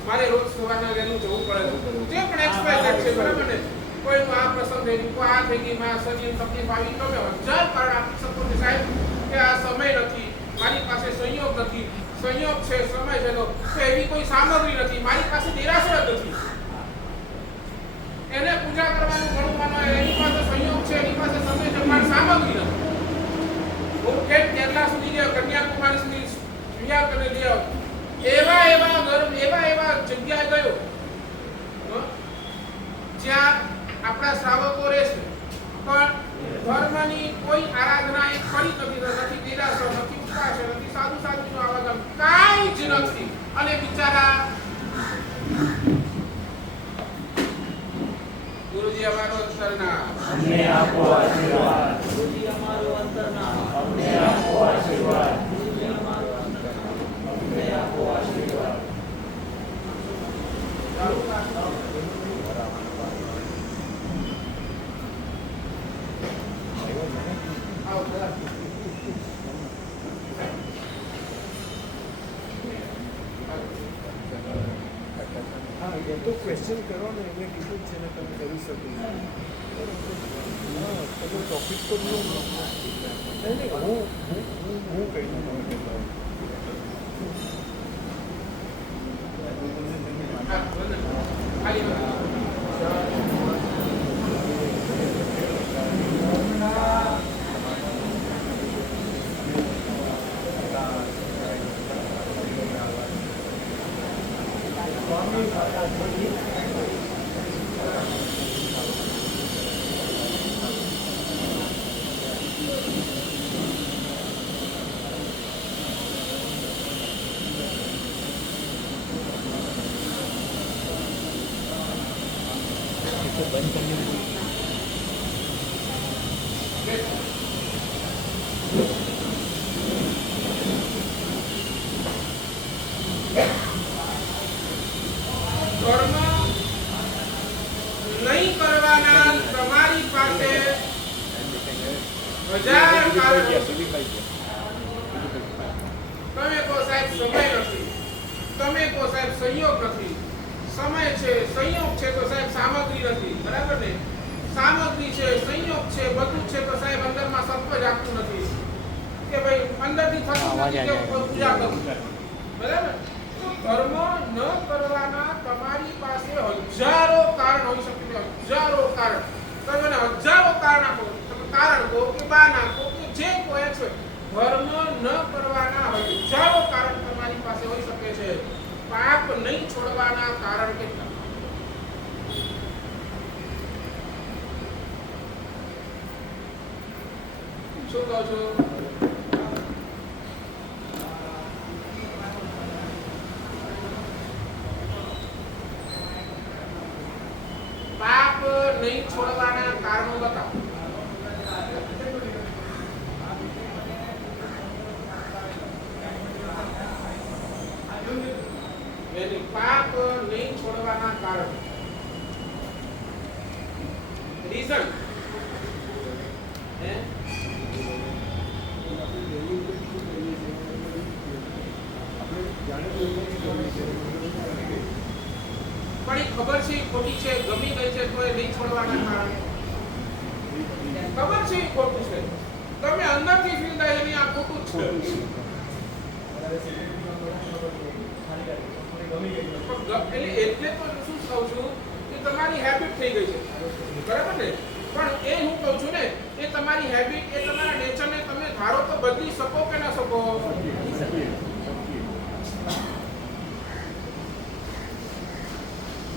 મારે રોજ સવારના વહેલું જવું પડે છે. જે પણ એક્સપાયર છે, બરાબર ને? કોઈનું આ પ્રસંગ થઈ ગયું, કોઈ આ થઈ ગઈ, મારા શરીર તકલીફ આવી, તમે 1000 કારણ આપી શકો છો સાહેબ કે આ સમય નથી, મારી પાસે સંયોગ નથી. સંયોગ છે, સમય છે, તો એવી કોઈ સામગ્રી નથી, મારી પાસે દેરાસર જ નથી. એને પૂજા કરવાનું ગણવાનું, એની પાસે સંયોગ છે, એની પાસે સમય છે, પણ સામગ્રી નથી. હું કેરલા સુધી ગયો, કન્યાકુમારી સુધી વિહાર કરી ગયો, એવા જગ્યાએ ગયો જ્યાં આપણા શ્રાવકો રહે છે, પણ ધર્મની કોઈ આરાધના એ કરી નથી દેરાસર, નથી ઉપવાસ, નથી સાધુ સાધુનું આવાગમ, કાંઈ જ નથી. અને બિચારા ગુરુજી અમારો અંતરના અમને આપો આશીર્વાદ. ગુરુજી અમારો અંતરના અમને આપો આશીર્વાદ. ગુરુજી અમારો અંતરના અમને આપો આશીર્વાદ. હા, એ તો ક્વેશ્ચન કરવાનો એમને કીધું છે ને, તમે કરી શકો. હા, તમે ટોપિક તો લો. નહીં, હું કહી દઉં. બંધ કરને નહીં કરવાના તમારી પાસે 1000 કારણો. તમે કહો સાહેબ સમય નથી, તમે કહો સાહેબ સંયોગ નથી. સમય છે, સંયોગ છે તો સાહેબ સામગ્રી નથી, બરાબર ને? સામગ્રી છે, સંયોગ છે, બધું છે તો સાહેબ અંદરમાં સત્વ જાગતું નથી કે ભાઈ અંદરથી થતું નથી કે પૂજા કરું, બરાબર? તો કર્મ ન કરવાના તમારી પાસે હજારો કારણ હોઈ શકે છે, હજારો કારણ. તમે મને હજારો કારણ આપો, તમે કારણ કહો કે બહાના કહો કે જે કોઈ છે, ધર્મ ન કરવાના હજારો કારણ તમારી પાસે હોઈ શકે છે. પાપ નહીં છોડવાના કારણ કેટલા? શું કહો છો? પાપ નહીં છોડવાના કારણો બતાવો. પાપ નહીં છોડવાના કારણ, રીઝન હે? પણ એ ખબર છે ખોટી છે, ગમી ગઈ છે તો એ નહીં છોડવાના કારણ. ખબર છે ખોટું છે, તમે અંદરથી ફીલ થાય છે આ ખોટું છે. એટલે તો શું કહું છું કે તમારી હેબિટ થઈ ગઈ છે, બરાબર ને? પણ એ હું કહું છું ને, એ તમારી હેબિટ, એ તમારા નેચરને તમે ધારો તો બદલી શકો કે ના શકો?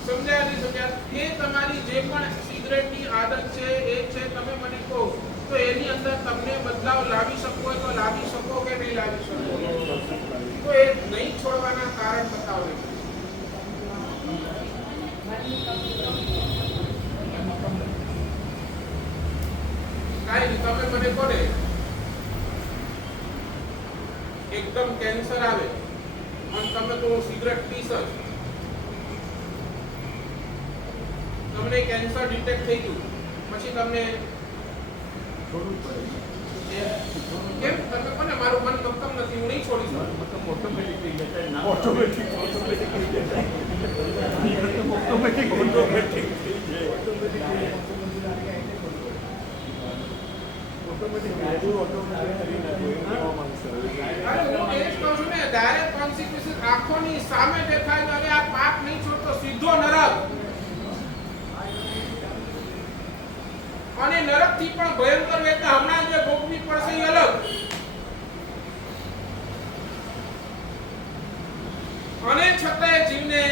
સમજ્યા નહીં સમજ્યા? એ તમારી જે પણ સિગરેટની આદત છે એ છે, તમે મને કહો તો એની અંદર તમને બદલાવ લાવી શકો હોય તો લાવી શકો કે નહીં લાવી શકો? તો એ નહીં છોડવાના કારણ બતાવો. કાઈ નહીં, તમે મને કહો ને એકદમ કેન્સર આવે અને તમે તો સિગરેટ પીશો જ, તમને કેન્સર ડિટેક્ટ થઈ ગયું, પછી તમને કેમ? તમે કોને મારું મન મક્કમ નથી, હું નહીં છોડી શકું. ડાયરેક્ટ કોન્સિક્વન્સીસ આંખોની સામે દેખાય તો અરે આ પાપ નહીં છોડતો, સીધો નરક. અને નરક થી પણ ભયંકર વેદના હમણાં જે ભોગવી પડશે એ અલગ. અને છતાંય જીવને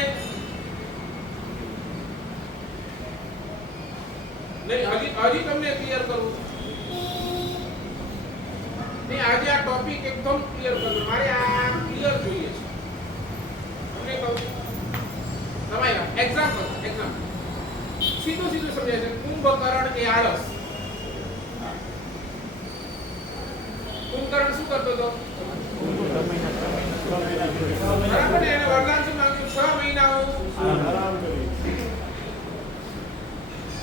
નહીં, હજી તમને ક્લિયર કરું નહીં. આજે આ ટોપિક એકદમ ક્લિયર કરું, મારે આ ક્લિયર જોઈએ છે. તમને કહું તમારી એક્ઝામ્પલ સીધું સમજાય છે. કુંભકર્ણ એ આળસ. કુંભકર્ણ શું કરતો હતો? બરાબર ને? એને વરદાન શું માંગ્યું? 6 મહિના હું.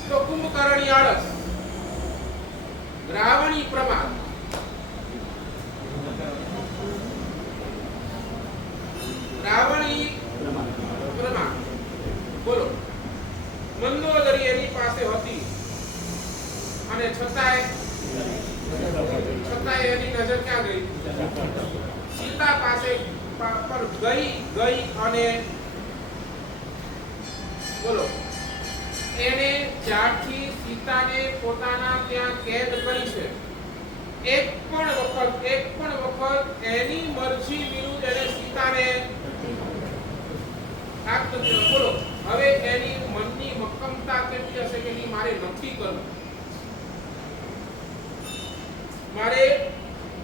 તો કુંભકર્ણ આળસ, રાવણી પ્રમાદ, બોલો. મંદોદરી એની પાસે હતી અને છતાંય એની નજર ક્યાં ગઈ? સીતા પાસે પર ગઈ અને બોલો, એને જ્યારથી સીતાને પોતાના ત્યાં કેદ કરી છે, એક પણ વખત એની મરજી વિરુદ્ધ એને સીતાને બોલો. હવે એની મનની મક્કમતા કેટલી હશે કે મારે નથી કરવું, મારે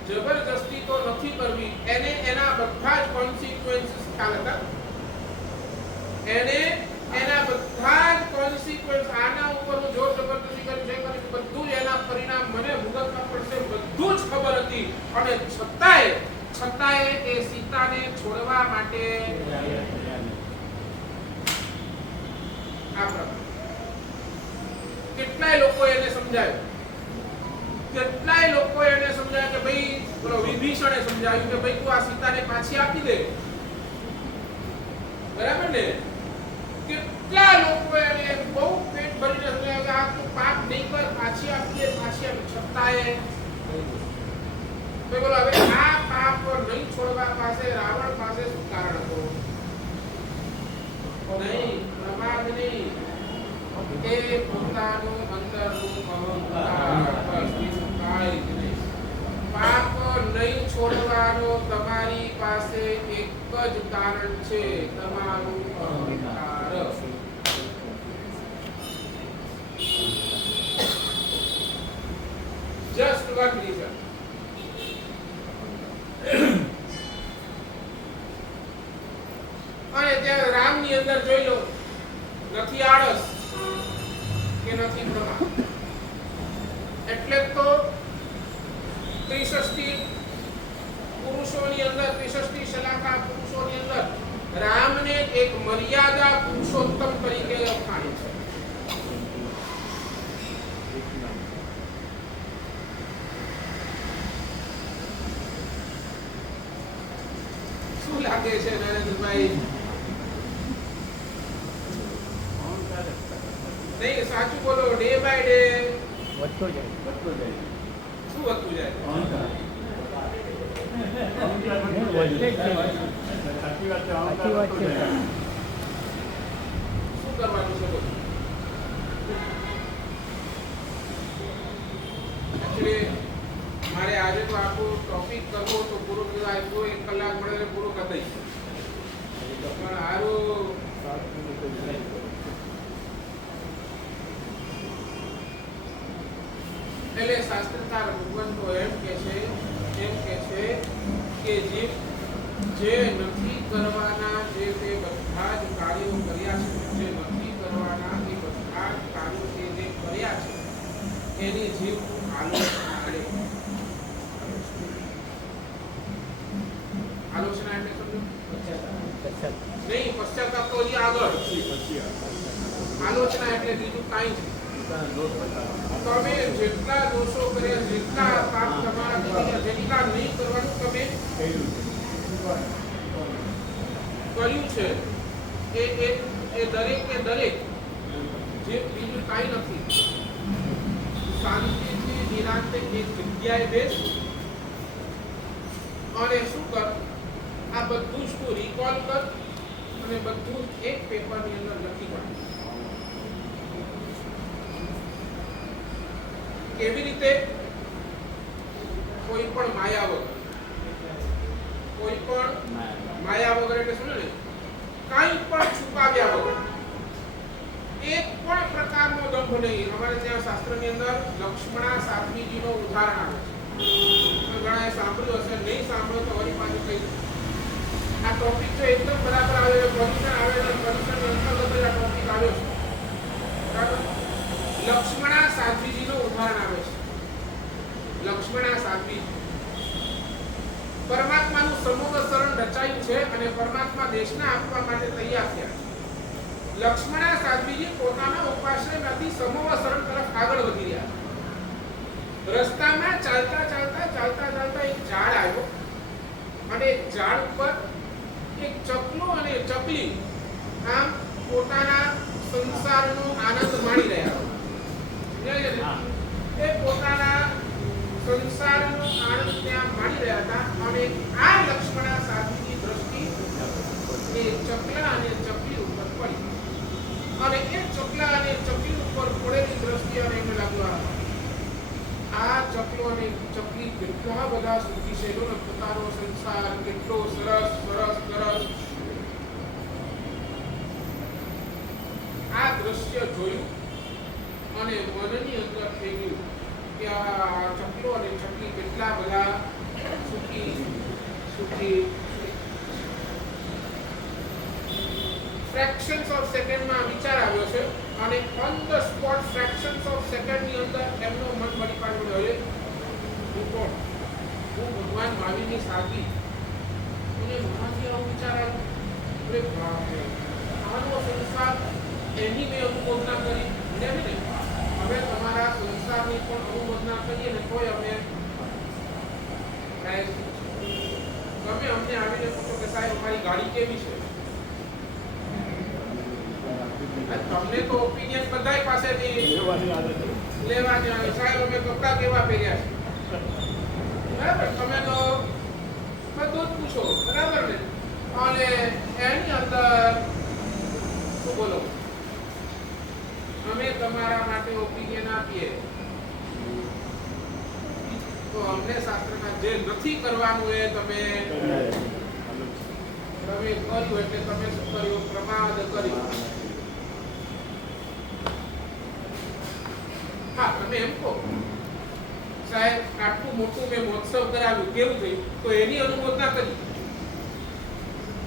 જબરદસ્તી તો નથી કરવી. એને એના બધા જ કોન્સિક્વન્સીસ ખ્યાલ હતા. એને એના બધા જ કોન્સિક્વન્સ, આના ઉપર હું જોર જબરદસ્તી કરી છે કરી બધું જ એના પરિણામ મને ભોગવવા પડશે, બધું જ ખબર હતી. અને છતાંય એ સીતાને છોડવા માટે કેટલાય લોકો એને સમજાવ્યું, કેટલાય લોકો એને સમજાવ્યું કે ભાઈ બોલો વિભીષણે સમજાવ્યું કે ભાઈ તું આ સીતાને પાછી આપી દે, બરાબર ને? કેટલા લોકો એને બહુ પેટ ભરીને સમજાવ્યું કે આ તું પાપ નહીં કર, પાછી આપી દે, પાછી આપી. છતાંય બોલો હવે આ પાપ નહીં છોડવા પાસે રાવણ પાસે શું કારણ હતું? નહીં, પ્રમાદ નહીં, એ પોતાનું અંદરનું અહંકાર, બસ બીજું કાંઈ જ નહીં. પાપ નહીં છોડવાનો તમારી પાસે એક જ કારણ છે, તમારું અહંકાર. Just one reason. અને ત્યાં રામની અંદર જોઈ લો, નથી આળસ કે નથી પ્રમાદ. એટલે તો 63 પુરુષોની અંદર, 63 શલાકા પુરુષોની અંદર રામને એક મર્યાદા પુરુષોત્તમ તરીકે ઓળખાય છે. શું લાગે છે નરેન્દ્રભાઈ? નહીં, સાચું બોલો. ડે બાય ડે વધતો જાય. શું વધતું જાય? વધે જ છે. સાચી વાત છે. શું કરવાનું છે બોલો? Actually, મારે આજે તો આખો ટોપિક કરવો તો પૂરો આપ્યો, 1 કલાક મળે પૂરો કરી દઈશું. પણ હારું એટલે શાસ્ત્રકાર ભગવંતો એમ કે છે કે જે નથી કરવાના જે તે બધા જ કાર્યો કર્યા છે, જે નથી કરવાના એ બધા જ કાર્યો જે કર્યા છે એની જીવ આલોચના કરે. આલોચના એટલે સમજો નહીં, પશ્ચાતાપ તો હજી આગળ. આલોચના એટલે બીજું કાંઈ જ નહીં. તમે જેટલા દોષો કર્યા, જેટલા પાપ તમારા કર્યા, જેટલા નહીં કરવાનું તમે કર્યું છે, એ દરેકે દરેક જે બીજું કાંઈ નથી. શાંતિથી નિરાંતે એક જગ્યાએ બેસ અને શું કર, આ બધું જ તું રિકોલ કર અને બધું એક પેપરની અંદર લખી કાઢ. કેવી રીતે? કોઈ પણ માયા વગર, કોઈ પણ માયા વગર એટલે શું ને, કાંઈ પણ છુપાવ્યા વગર, એક પણ પ્રકારનો દંભ નહીં. અમારે ત્યાં શાસ્ત્રની અંદર લક્ષ્મણા સાધ્વીજીનો ઉદાહરણ આવે છે. ઘણાએ સાંભળ્યું હશે, નહીં સાંભળ્યું તો વળી પાછું કહી દઉં. આ ટોપિક જો એકદમ બરાબર આવે, પોઝિશન આવે તો પોઝિશન અંતર્ગત આ ટોપિક આવ્યો છે, બરાબર? લક્ષ્મણા સાધ્વીજીનો ઉદાહરણ આવે છે. લક્ષ્મણા સાધ્વીજી પરમાત્માનું સમૂહ શરણ રચાયું છે અને પરમાત્મા દેશને આપવા માટે તૈયાર થયા છે. લક્ષ્મણા સાધ્વીજી પોતાના ઉપાશ્રયમાંથી સમૂહ શરણ તરફ આગળ વધી રહ્યા છે. રસ્તામાં ચાલતા એક ઝાડ આવ્યો અને ઝાડ ઉપર એક ચકલું અને ચકલી આમ પોતાના સંસારનો આનંદ માણી રહ્યા હતા. એ પોતાના સંસારનો આનંદ ત્યાં માણી રહ્યા હતા અને આ લક્ષ્મણા સાધુની દ્રષ્ટિ એ ચકલા અને ચકલી ઉપર પડી અને એ ચકલા અને ચકલી ઉપર પડેલી દ્રષ્ટિ અને એમને લાગ્યું આ ચકલો અને ચકલી કેટલા બધા સુખી છે, એનો પોતાનો સંસાર કેટલો સરસ. આ દ્રશ્ય જોયું અને મનની અંદર થઈ ગયું કે આ ચકલો અને ચકલી કેટલા બધા સુખી. ફ્રેક્શન્સ ઓફ સેકન્ડમાં વિચાર આવ્યો છે અને ઓન ધ સ્પોટ ફ્રેક્શન્સ ઓફ સેકન્ડની અંદર એમનો મન બની પાડ્યો છે હું કોણ? હું ભગવાન મહાવીરની સાધવી. મને મહાજી આવો વિચાર આવ્યો, આનો સંસાર એની મેં અનુભવના કરી ને હવે કરીએ ને તોય અમે તમે અમને આવીને પૂછો કે સાહેબ અમારી ગાડી કેવી છે, તમને તો ઓપિનિયન બધાય પાસેથી લેવાની આવે, સાહેબ અમે કપડા કેવા પહેર્યા છે, બરાબર, તમે તો બધું જ પૂછો, બરાબર ને, અને એની અંદર શું બોલો અમે તમારા માટે ઓપિનિયન આપીએ તો અમને શાસ્ત્રમાં જે નથી કરવાનું એ તમે કર્યું એટલે તમે શું કર્યું, પ્રમાદ કર્યું. હા, તમે એમ કહો સાહેબ આટલું મોટું મેં મહોત્સવ કરાવ્યું, કેવું થયું, તો એની અનુમોદના કરી,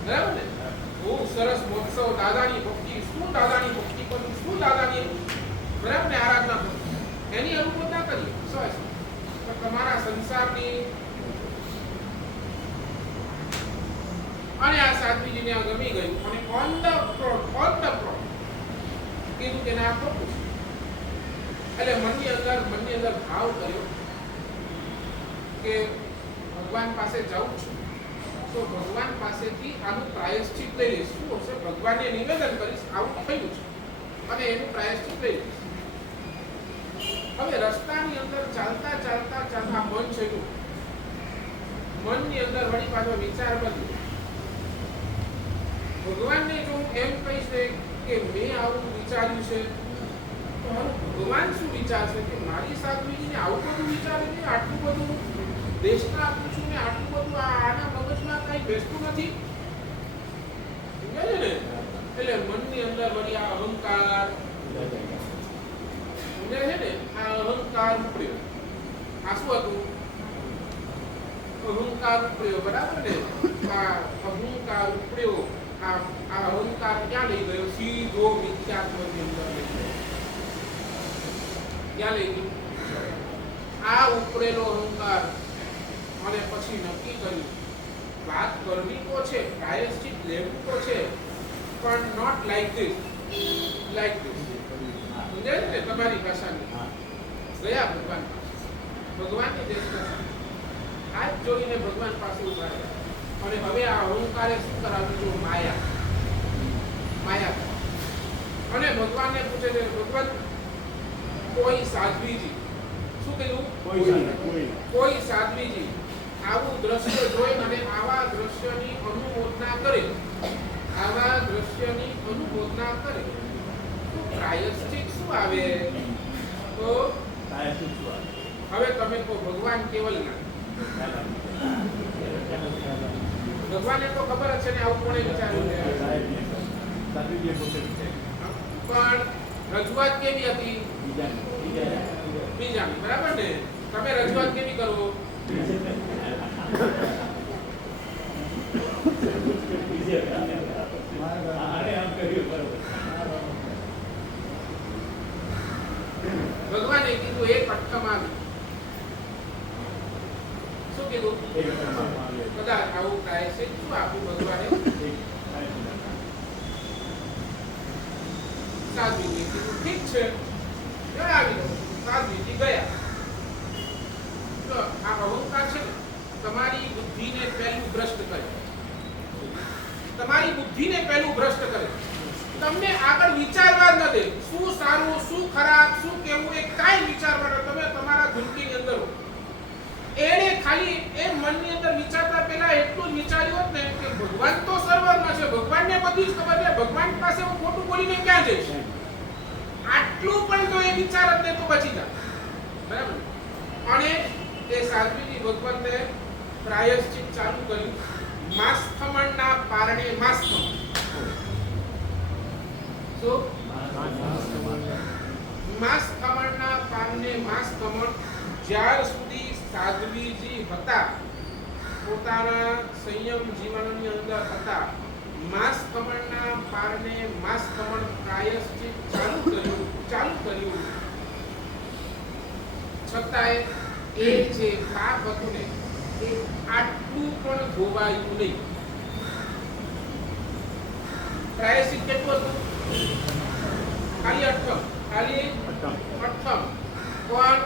બરાબર ને, બહુ સરસ મહોત્સવ, દાદાની ભક્તિ, શું દાદાની ભક્તિ કરું, શું દાદાની, બરાબર ને, આરાધના કરું, એની અનુમોદના કરી, સરસ. તો તમારા સંસારની અને આ સાધ્વીજીને આ ગમી ગયું અને ઓન ધ પ્રોડ કીધું કે ના ખોટું, એટલે મનની અંદર ભાવ કર્યો કે ભગવાન પાસે જાઉં છું તો ભગવાન પાસેથી આનું પ્રાયશ્ચિત લઈ લઈશ, શું હશે, ભગવાનને નિવેદન કરીશ આવું થયું છે અને એનું પ્રાયશ્ચિત લઈ લઈશ. હવે રસ્તાની અંદર ચાલતા મન છે, મનની અંદર વળી પાછો વિચાર બદલ્યો. ભગવાનને જો હું એમ કહીશ કે મેં આવું વિચાર્યું છે તો મારું ભગવાન શું વિચારશે કે મારી સાધ્વીજીને આવું બધું વિચારે છે, આટલું બધું દેશના આપું છું ને આટલું બધું આના મગજમાં કઈ બેસતું નથી, સમજે છે ને, એટલે મનની અંદર વળી આ અહંકાર સમજે છે ને, આ અહંકાર ઉપડ્યો. આ શું હતું, અહંકાર ઉપડ્યો, બરાબર ને, આ અહંકાર ઉપડ્યો. આ અહંકાર ક્યાં લઈ ગયો, સીધો મિથ્યાત્વની અંદર લઈ ગયો. ક્યાં લઈ ગયો આ ઉપરેલો અહંકાર, અને પછી નક્કી કર્યું વાત કરવી તો છે, પ્રાયશ્ચિત લેવું તો છે, પણ not like this, like this, સમજાય ને તમારી ભાષાની. ગયા ભગવાનની દેશના હાથ જોડીને ભગવાન પાસે ઉભા રહ્યા અને હવે આ અહંકારે શું કરાવ્યું, જો માયા. અને ભગવાનને પૂછે છે, ભગવાન કોઈ સાધ્વીજી, શું કીધું, કોઈ સાધ્વીજી આવું દ્રશ્ય જોઈ અને આવા દ્રશ્યની અનુમોદના કરે, આવા દ્રશ્યની અનુમોદના કરે તો પ્રાયશ્ચિત શું આવે, તો હવે તમે કહો ભગવાન કેવલના, ભગવાનને તો ખબર જ છે ને આવું કોણે વિચાર્યું છે, પણ રજૂઆત કેવી હતી, બીજાની, બરાબર ને, તમે રજૂઆત કેવી કરો, ભગવાને કીધું એક અટકમાં શું કીધું, કદાચ આવું થાય છે, શું આપું ભગવાને, સાધ્વીજી કીધું ઠીક છે જણાવી દો. સાધ્વીજી ગયા. તો આ અહંકાર છે ને તમારી બુદ્ધિને પહેલું ભ્રષ્ટ કરે, તમારી બુદ્ધિને પહેલું ભ્રષ્ટ કરે, તમને આગળ વિચારવા ન દે, શું સારું શું ખરાબ શું કેવું એ કાંઈ વિચારવા ન, તમે તમારા ધૂનકીની અંદર હો. એને ખાલી એ મનની અંદર વિચારતા પહેલા એટલું જ વિચાર્યું હોત ને કે ભગવાન તો સર્વમાં છે, ભગવાનને બધી જ ખબર છે, ભગવાન પાસે હું ખોટું બોલીને ક્યાં જઈશ, આટલું પણ જો એ વિચાર જ ને તો બચી જાય, બરાબર. અને એ સાધ્વીજી ભગવંતે પ્રાયશ્ચિત ચાલુ કર્યું, માસ ખમણના પારણે માસ ખમણ, શું માસ ખમણના પારણે માસ ખમણ, જ્યાર સુધી સાધ્વીજી હતા પોતાના સંયમ જીવનની અંદર હતા, માસ ખમણના પારણે માસ ખમણ પ્રાયશ્ચિત ચાલુ કર્યું, છતાંય એ જે પાપ હતું ને એ આટલું પણ ધોવાયું નહીં. પ્રાયશ્ચિત કેટલું હતું, ખાલી અઠમ, પણ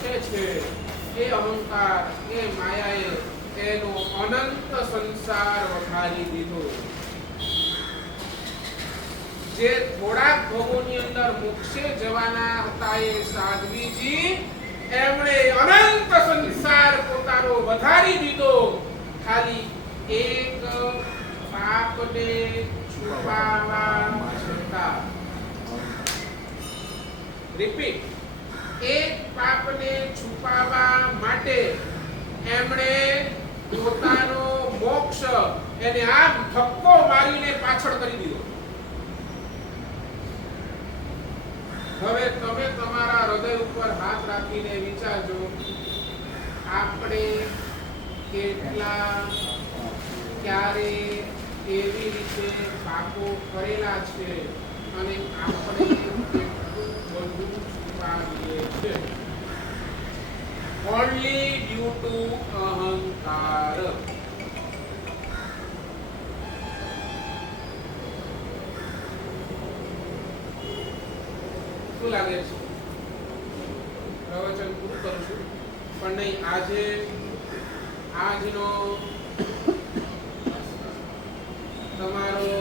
ઓળખે છે એ અહંકાર એ માયાએ એનો અનંત સંસાર વખારી દીધો. જે થોડાક ભોગોની અંદર મોક્ષે જવાના હતા એ સાધ્વીજી એમણે અનંત સંસાર પોતાનો વધારી દીધો ખાલી એક પાપને છુપાવવા છતાં. રિપીટ, એક પાપને છુપાવવા માટે એમણે પોતાનો મોક્ષ એને આમ ધક્કો મારીને પાછળ કરી દીધો. હવે તમે તમારા હૃદય ઉપર હાથ રાખીને વિચારજો, આપણે કેટલા ક્યારે કેવી રીતે પાપો કરેલા છે અને આપણે કેટલું બધું છુપાવીએ છે. ઓન્લી ડ્યુ ટુ અહંકાર. શું લાગે છે? પ્રવચન પૂરું કરું છું પણ નહીં, આજનો તમારો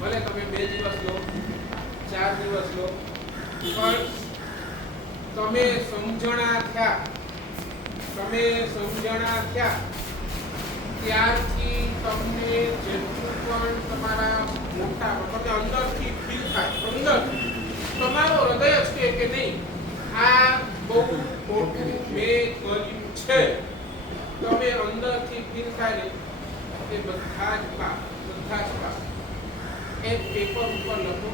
ભલે તમે 2 દિવસ લો 4 દિવસ લો પણ તમે સમજણા થયા ત્યારથી તમને જેટલું પણ તમારા મોટા તમને અંદરથી ફીલ થાય, અંદર તમારો હૃદય જ કે નહીં આ બહુ ખોટું મેં કર્યું છે, તમે અંદરથી ફીલ થાય ને એ બધા જ પાપ એક પેપર ઉપર લખો,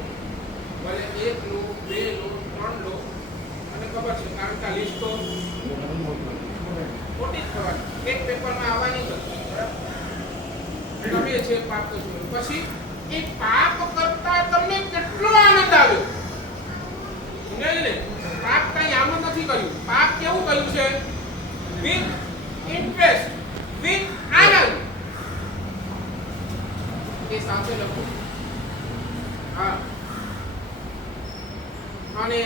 ભલે 1 લો 2 લો 3 લો, અને ખબર છે કારણ કે આ લિસ્ટો ખોટી જ થવાની, એક પેપરમાં આવવાની જ નથી. તમે જે પાપ કર્યું પછી એ પાપ કરતા તમને કેટલો આનંદ આવ્યો. સમજાય ને? પાપ કઈ આમ નથી કર્યું. પાપ કેવું કર્યું છે? વિથ ઇન્ટરેસ્ટ, વિથ આનંદ. એ સાથે લખો. હા, અને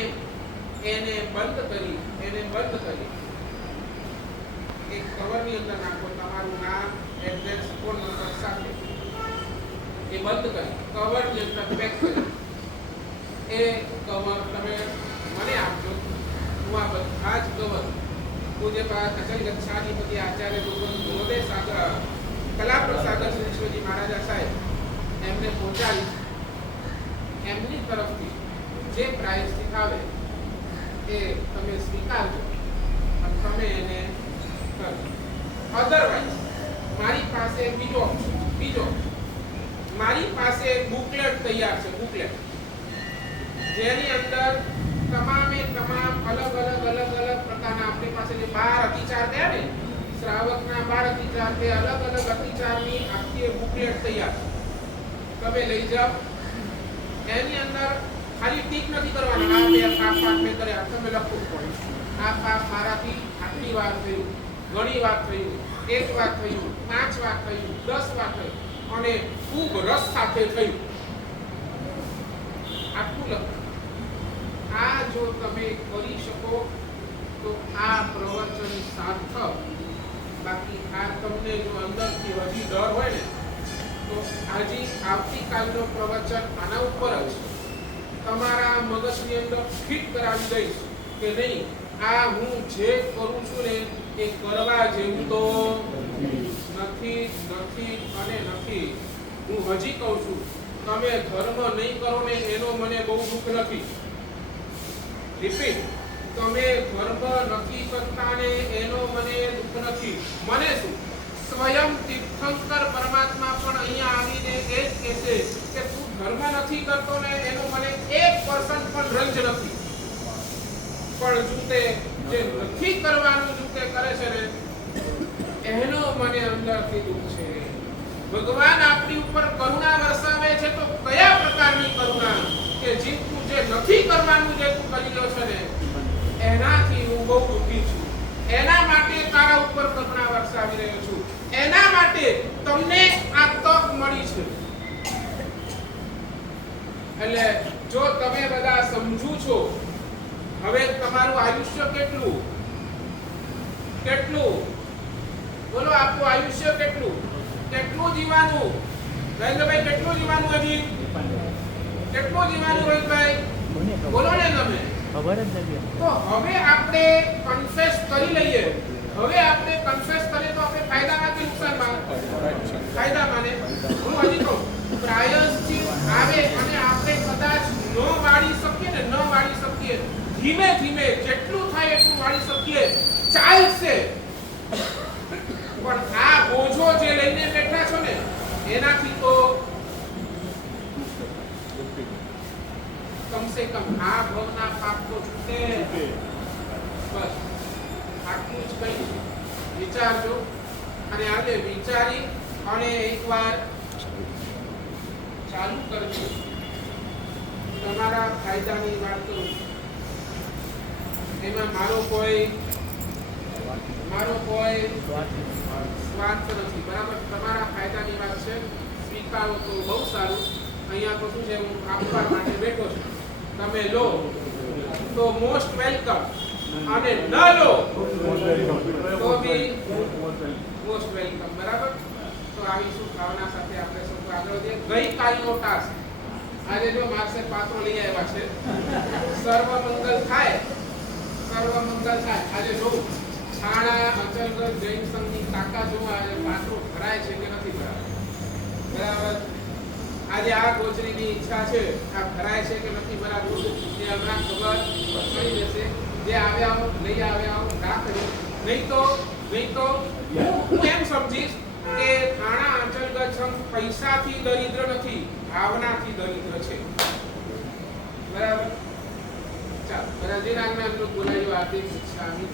એને બંધ કરી એક કવરની અંદર નાખો, તમારું નામ, એડ્રેસ, ફોન નંબર સાથે. એ બંધ કરી કવરની અંદર પેક કરી એ કવર તમે મને આપજો. હું આ બધા જ કવર પૂજ્ય અચલ ગચ્છાધિપતિ આચાર્ય ગુરુદેવ સાગર કલાપ્રસાદ શ્રી મહારાજા સાહેબ એમને પહોંચાડીશ. એમની તરફથી જે પ્રાયશ્ચિત આવે એ તમે સ્વીકારજો અને તમે એને કરજો. અધરવાઇઝ મારી પાસે બીજો મારી પાસે બુકલેટ તૈયાર છે, બુકલેટ જેની અંદર તમામ અલગ પ્રકારના આપણી પાસે જે 12 અતિચાર થયા ને શ્રાવકના 12 અતિચાર તે અલગ અતિચારની આખી બુકલેટ તૈયાર છે. તમે લઈ જાઓ. એની અંદર ખાલી ટીક નથી કરવાના, આ બે પાપ મેં કર્યા, તમે લખવું પડે આ પાપ મારાથી આટલી વાર થયું, ઘણી વાર થયું, 1 વાર થયું, 5 વાર થયું, 10 વાર થયું અને ખૂબ રસ સાથે થયું. આટલું લખો. આ જો તમે કરી શકો તો આ પ્રવચન સાર્થક. બાકી આ તમને જો અંદરથી હજી ડર હોય ને તો આવતીકાલનો પ્રવચન આના ઉપર જ તમારા મગજની અંદર ફિટ કરાવી દઈશ કે નહીં આ હું જે કરું છું ને એ કરવા જેવું તો નથી. હું હજી કહું છું, તમે ધર્મ નહીં કરો ને એનો મને બહુ દુઃખ નથી. રિપીટ, તમે ધર્મ નથી કરતા ને એનો મને દુઃખ નથી. મને શું, સ્વયં તીર્થંકર પરમાત્મા પણ અહીંયા આવીને એ જ કહેશે કે તું ધર્મ નથી કરતો ને એનો મને 1% પણ રંજ નથી. પણ જુતે જે નથી કરવાનું જુતે કરે છે ને એનો મને અંદરથી દુઃખ છે. ભગવાન આપણી ઉપર કરુણા વરસાવે છે તો કયા પ્રકારની કરુણા કે જે નથી કરવાનું જે તું કરી રહ્યો છે ને એનાથી હું બહુ દુઃખી છું. એના માટે તારા ઉપર કરુણા વરસાવી રહ્યો છું. એના માટે તમને આ તક મળી છે. એટલે જો તમે બધા સમજુ છો, હવે તમારું આયુષ્ય કેટલું? કેટલું? બોલો, આપણું આયુષ્ય કેટલું? કેટલું જીવાનું? રવિન્દ્રભાઈ, કેટલું જીવાનું હજી? કેટલું જીવાનું રોહિતભાઈ? બોલો ને તમે. ખબર જ નથી. તો હવે આપણે કન્ફેસ કરી લઈએ. હવે આપણે કન્ફેસ કરીએ તો આપણે ફાયદામાં કે નુકસાનમાં? ફાયદામાં ને. હું હજી કહું, પ્રાયશ્ચિત આવે અને આપણે કદાચ ન વાળી શકીએ ને, ન વાળી શકીએ, ધીમે ધીમે જેટલું થાય એટલું વાળી શકીએ, ચાલશે. પણ આ બોજો જે લઈને બેઠા છો ને, એનાથી તો કમસે કમ આ ભવના પાપ તો છૂટે. બસ આટલું જ કઈ વિચારજો. અને આજે વિચારી અને એકવાર ચાલુ કરજો. તમારા ફાયદાની વાત કરું, એમાં મારો કોઈ સ્વાર્થ નથી. બરાબર? તમારા ફાયદાની વાત છે, સ્વીકારો તો બહુ સારું. અહીંયા તો શું છે, હું આપવા માટે બેઠો છું. તમે લો તો મોસ્ટ વેલકમ, અને ન લો તો બી મોસ્ટ વેલકમ. બરાબર? તો આવી શું ભાવના સાથે આપણે સૌ આગળ વધીએ. ગઈકાલનો ટાસ્ક આજે જો માર્સે પાત્રો લઈ આવ્યા છે. સર્વમંગલ થાય, સર્વમંગલ થાય. આજે જો થાણા અચલગઢ જૈન સંઘની તાકાત જોવા આજે પાત્રો ભરાય છે કે નથી ભરાય. બરાબર? આજે આ ગોચરીની ઈચ્છા છે, આ ભરાય છે કે નથી ભરાતું એ હમણાં ખબર પડી જશે. જે આવ્યા હો લઈ આવ્યા હો રાખજો. નહીં તો હું એમ સમજીશ કે થાણા અચલગઢ સંઘ પૈસાથી દરિદ્ર નથી, ભાવનાથી દરિદ્ર છે. બરાબર? ચાલો, રાજીનામું બોલાવ્યું. હાર્દિક સ્વામી.